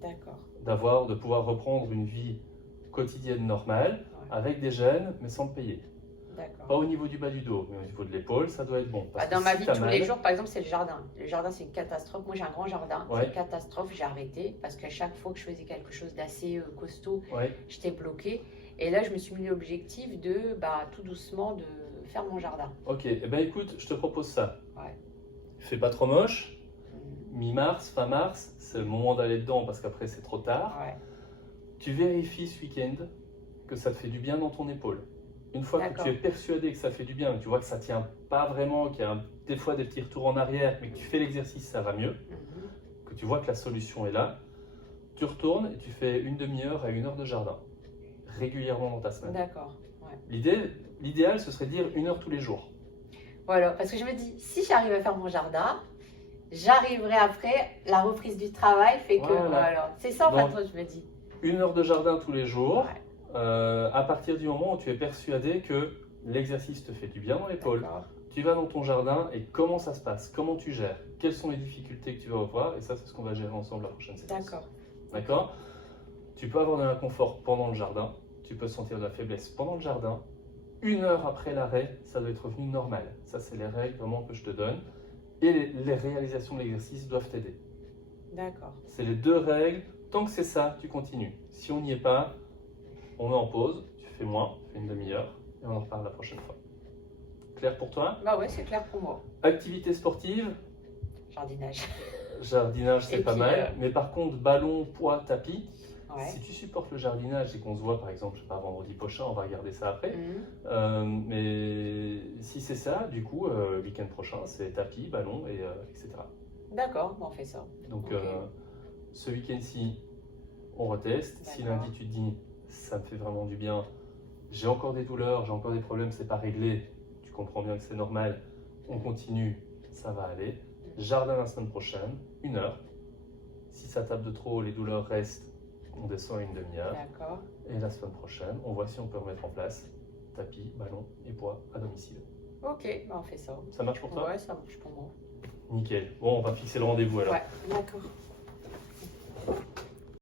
D'accord. De pouvoir reprendre une vie quotidienne normale, avec des gènes, mais sans le payer. D'accord. Pas au niveau du bas du dos, mais au niveau de l'épaule, ça doit être bon. Dans ma vie de tous les jours, par exemple, c'est le jardin. Le jardin, c'est une catastrophe. Moi, j'ai un grand jardin. C'est une catastrophe. J'ai arrêté parce qu'à chaque fois que je faisais quelque chose d'assez costaud, j'étais bloquée. Et là, je me suis mis l'objectif de, tout doucement, de faire mon jardin. Ok, écoute, je te propose ça. Fais pas trop moche. Mi-mars, fin mars, c'est le moment d'aller dedans parce qu'après, c'est trop tard. Tu vérifies ce week-end que ça te fait du bien dans ton épaule. Une fois que tu es persuadé que ça fait du bien, que tu vois que ça tient pas vraiment, qu'il y a des fois des petits retours en arrière, mais que tu fais l'exercice, ça va mieux, que tu vois que la solution est là, tu retournes et tu fais une demi-heure à 1 heure de jardin, régulièrement dans ta semaine. D'accord. L'idéal, ce serait de dire 1 heure tous les jours. Voilà, parce que je me dis, si j'arrive à faire mon jardin, j'arriverai après, la reprise du travail fait que, c'est ça en fait, je me dis. 1 heure de jardin tous les jours. À partir du moment où tu es persuadé que l'exercice te fait du bien dans l'épaule, tu vas dans ton jardin et comment ça se passe, comment tu gères, quelles sont les difficultés que tu vas avoir, et ça c'est ce qu'on va gérer ensemble la prochaine séance. D'accord. Tu peux avoir de l'inconfort pendant le jardin, tu peux sentir de la faiblesse pendant le jardin. 1 heure après l'arrêt, ça doit être revenu normal. Ça c'est les règles vraiment que je te donne, et les réalisations de l'exercice doivent t'aider. D'accord. C'est les 2 règles. Tant que c'est ça, tu continues. Si on n'y est pas, on met en pause, tu fais moins, tu fais une demi-heure et on en reparle la prochaine fois. Clair pour toi? Ouais, c'est clair pour moi. Activité sportive? Jardinage. Jardinage, c'est pas mal. Mais par contre, ballon, poids, tapis, Ouais. Si tu supportes le jardinage et qu'on se voit par exemple, je sais pas, vendredi prochain, on va regarder ça après. Mais si c'est ça, du coup, le week-end prochain, c'est tapis, ballon, etc. D'accord, on fait ça. Donc ce week-end-ci, on reteste. Si lundi tu te dis, ça me fait vraiment du bien, j'ai encore des douleurs, j'ai encore des problèmes, c'est pas réglé, tu comprends bien que c'est normal, on continue, ça va aller. Jardin la semaine prochaine, 1 heure. Si ça tape de trop, les douleurs restent, on descend à une demi-heure. D'accord. Et la semaine prochaine, on voit si on peut remettre en place tapis, ballon et poids à domicile. Ok, on fait ça. Ça marche pour toi? Ouais, ça marche pour moi. Nickel. Bon, on va fixer le rendez-vous alors. Ouais, d'accord.